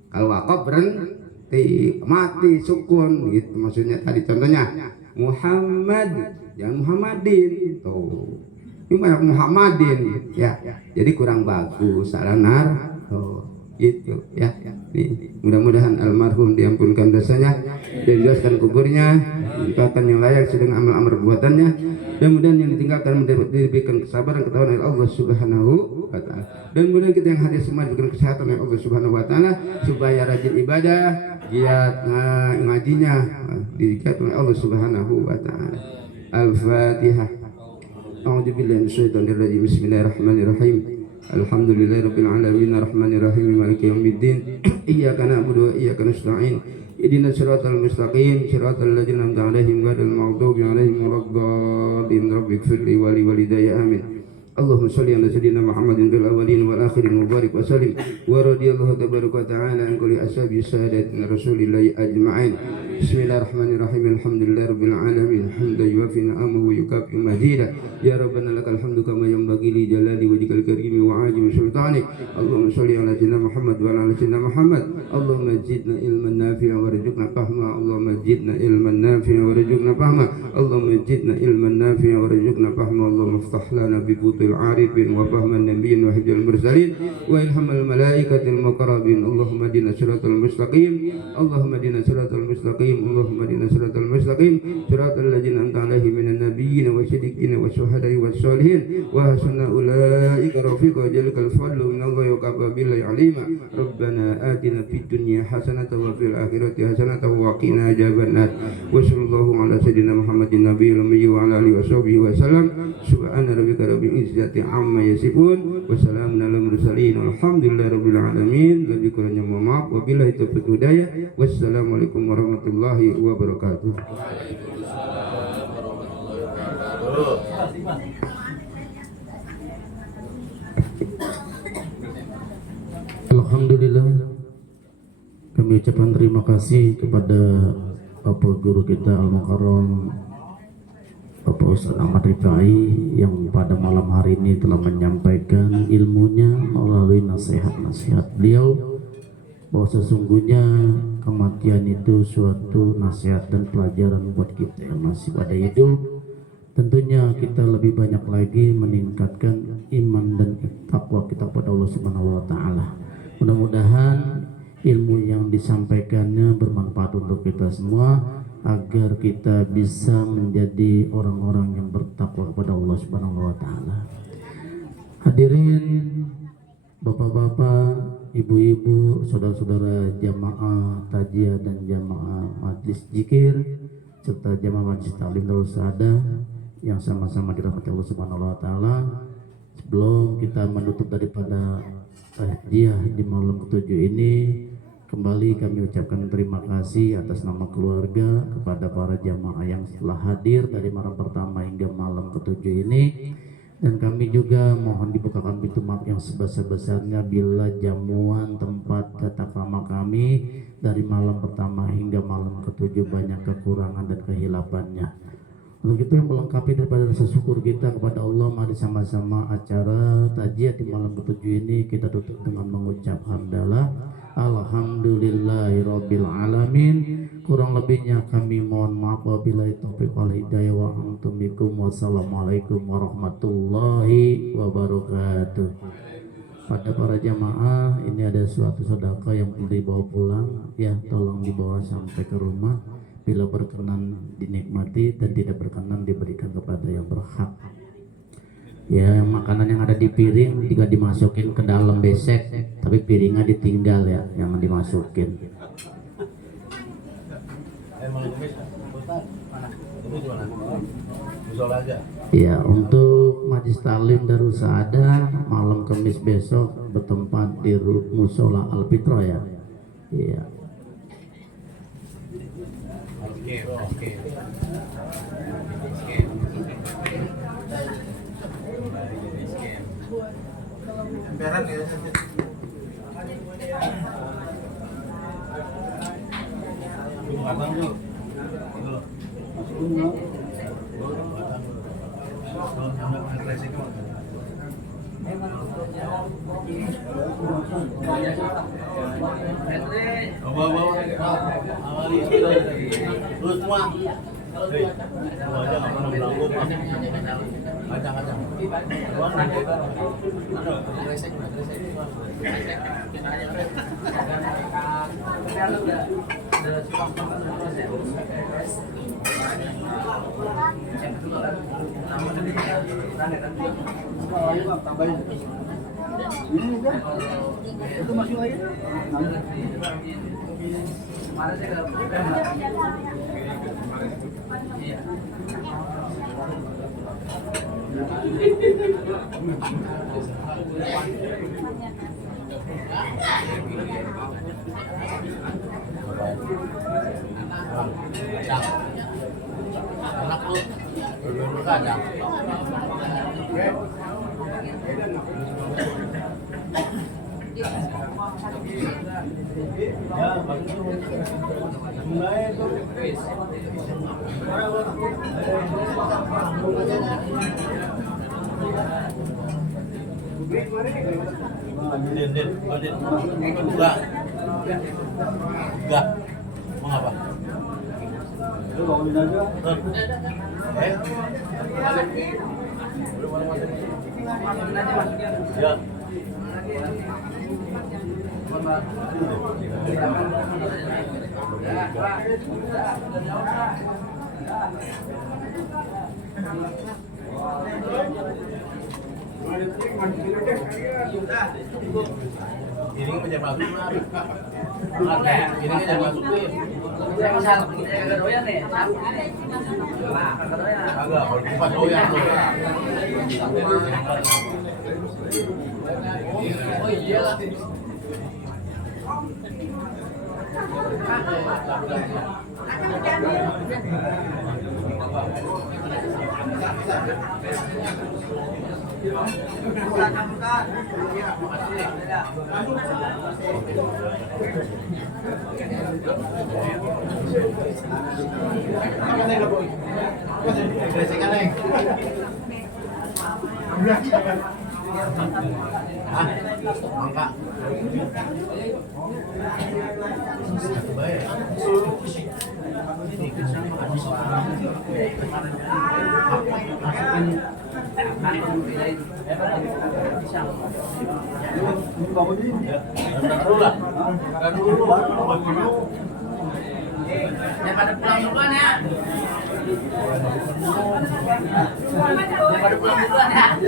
Kalau wakaf berhenti, mati sukun gitu maksudnya. Tadi contohnya Muhammad, jangan Muhammadin. Tuh ini banyak Muhammadin ya, jadi kurang bagus, salah nar. Gitu ya. Nih, mudah-mudahan almarhum diampunkan dosanya, dijelaskan kuburnya, ditinggalkan yang layak sedang amal-amal perbuatannya, dan mudah yang ditinggalkan diberikan kesabaran ketahuan oleh Allah Subhanahu wa taala. Dan mudah kita yang hadir semua diberikan kesehatan oleh Allah Subhanahu wa taala supaya rajin ibadah, giat ngajinya diberikan oleh Allah Subhanahu wa taala. Al-Fatihah. A'udzubillahi minasyaitonir rajim. Bismillahirrahmanirrahim. Alhamdulillahirabbil alamin arrahmanirrahim maliki yaumiddin iyyaka na'budu wa iyyaka nasta'in ihdinas siratal mustaqim siratal ladzina an'amta 'alaihim ghairil maghdubi 'alaihim waladdallin rabbighfirli wa liwalidayya amin. Allahumma shalli ala sayyidina Muhammadin fil awwalin wal akhirin wa barik wa sallim wa radiyallahu tabaraka wa ta'ala an kulli ashabi sadatina rasulillahi ajma'in. Bismillahirrahmanirrahim. Alhamdulillahirabbil alamin hamdan yuwafi ni'amahu wa yukafi mazidah. Ya rabbana lakal hamdu kama yanbaghi li jalali wajhikal karim wa 'azimi sultanik. Allahumma shalli ala sayyidina Muhammad wa ala sayyidina Muhammad. Allahumma zidna ilman nafi'an warzuqna fahma. Allahumma zidna ilman nafi'an warzuqna fahma. Allahumma zidna ilman nafi'an warzuqna fahma. Allahumma iftah lana bi العارفين وفهم النبيين وحج المرسلين وإلهام الملائكة المقربين. اللهم اهدنا الصراط المستقيم. اللهم اهدنا الصراط المستقيم. اللهم اهدنا الصراط المستقيم صراط الذين أنعمت عليهم من النبيين والصديقين والشهداء والصالحين وحسن أولئك رفيقا وذلك الفضل من الله وكفى بالله عليما. ربنا آتنا في الدنيا حسنة وفي الآخرة حسنة وقنا عذاب النار. وصلى الله على سيدنا محمد النبي الأمي وعلى آله وصحبه وسلم. سبحان ربك رب العزة عما يصفون وسلام على المرسلين والحمدلله رب العالمين. Lebih kurangnya mohon maaf. Wabillahi taufiq hidayah. Wassalamualaikum warahmatullahi wabarakatuh. Alhamdulillah, kami ucapkan terima kasih kepada Bapak Guru kita Al-Mukarram Bapak Ustaz Ahmad Rifai yang pada malam hari ini telah menyampaikan ilmunya melalui nasihat-nasihat beliau, bahwa sesungguhnya kematian itu suatu nasihat dan pelajaran buat kita yang masih pada hidup. Tentunya kita lebih banyak lagi meningkatkan iman dan takwa kita kepada Allah Subhanahu wa taala. Mudah-mudahan ilmu yang disampaikannya bermanfaat untuk kita semua, agar kita bisa menjadi orang-orang yang bertakwa kepada Allah Subhanahu wa taala. Hadirin Bapak-bapak, Ibu-ibu, saudara-saudara jamaah tajiyah dan jamaah majlis zikir serta jamaah majlis taklim Darul Saadah yang sama-sama dirahmati Allah Subhanahu wa taala. Sebelum kita menutup daripada tajiyah di malam ke-7 ini, kembali kami ucapkan terima kasih atas nama keluarga kepada para jamaah yang telah hadir dari malam pertama hingga malam ke-7 ini. Dan kami juga mohon dibukakan pintu maaf yang sebesar-besarnya bila jamuan tempat tata krama kami dari malam pertama hingga malam ke-7 banyak kekurangan dan kehilafannya. Untuk itu yang melengkapi daripada rasa syukur kita kepada Allah, mari sama-sama acara tajiyah di malam ke-7 ini kita tutup dengan mengucap hamdalah alhamdulillahirabbil alamin. Kurang lebihnya kami mohon maaf. Wabillahi taufiq wal hidayah wa antum bikum. Wassalamualaikum warahmatullahi wabarakatuh. pada para jamaah, ini ada suatu sedekah yang perlu dibawa pulang ya, tolong dibawa sampai ke rumah. Bila berkenan dinikmati dan tidak berkenan diberikan kepada yang berhak. Ya, makanan yang ada di piring juga dimasukin ke dalam besek, tapi piringnya ditinggal ya, jangan dimasukin. Ya, untuk majlis taklim Darul Saadah malam Kamis besok bertempat di Musola Al-Fitra ya. Iya. Enggak. Mau apa? Lu bangunin aja. Ya. Ini macam bagus mah. Ini aja masukin. Agak doyan. Agak bukan doyan tuh. Oh iya lah. Daripada pulang duluan ya. Daripada pulang duluan ya.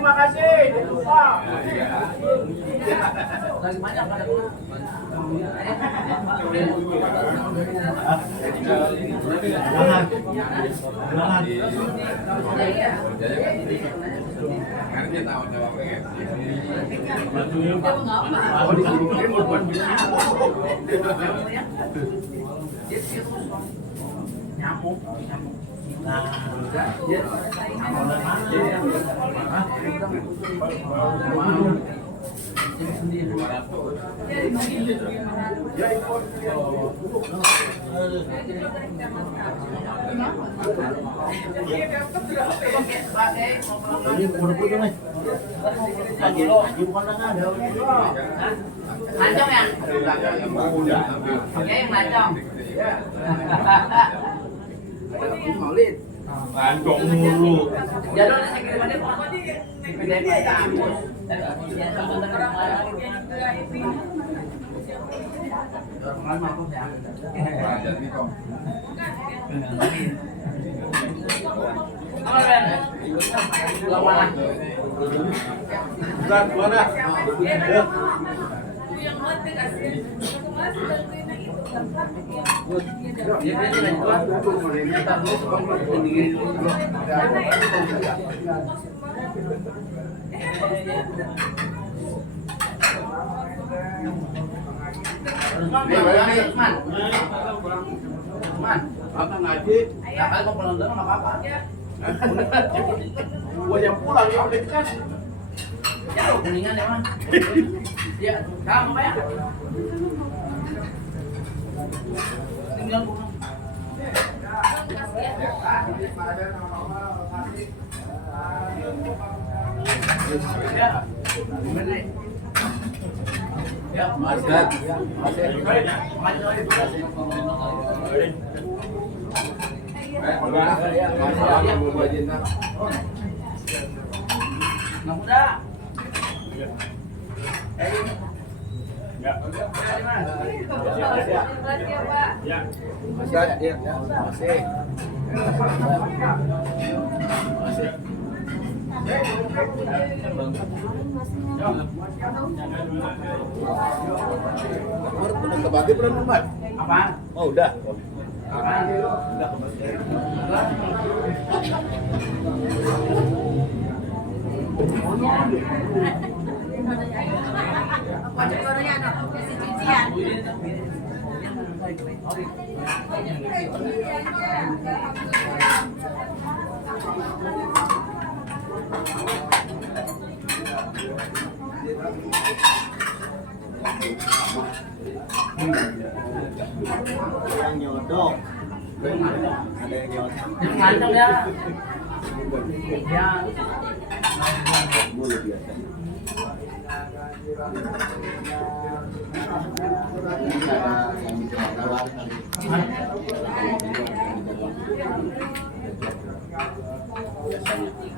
Makasih, lupa. Lagi banyak pada nyamuk. Lancong ya? Oke, lancong. Lancong mulu. Jalur saya kirimannya Pak. PDF kampus. Apa ngaji? Kalau mau pulang dulu nggak apa-apa. Gua yang pulang ya udah kan. Ya, kuningan ya, Man. Ya, kamu Pak ya? Tinggal pulang. Ya, gimana? Ya, Ustaz. Nggak mudah. Ustaz, ya. Masih. Udah kebagi belum, Mat? Apa? Oh, udah. Yang nyodok. Ada yang nyodok. Ngantong ya. Ya. Bulu biasa.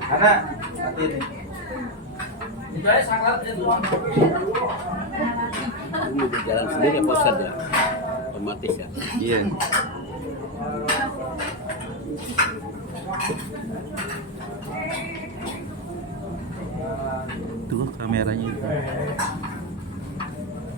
Karena seperti ini. Itu aja saklar itu doang. Ini berjalan sendiri apa Ustaz ya? Otomatis ya? Iya. Tuh kameranya itu.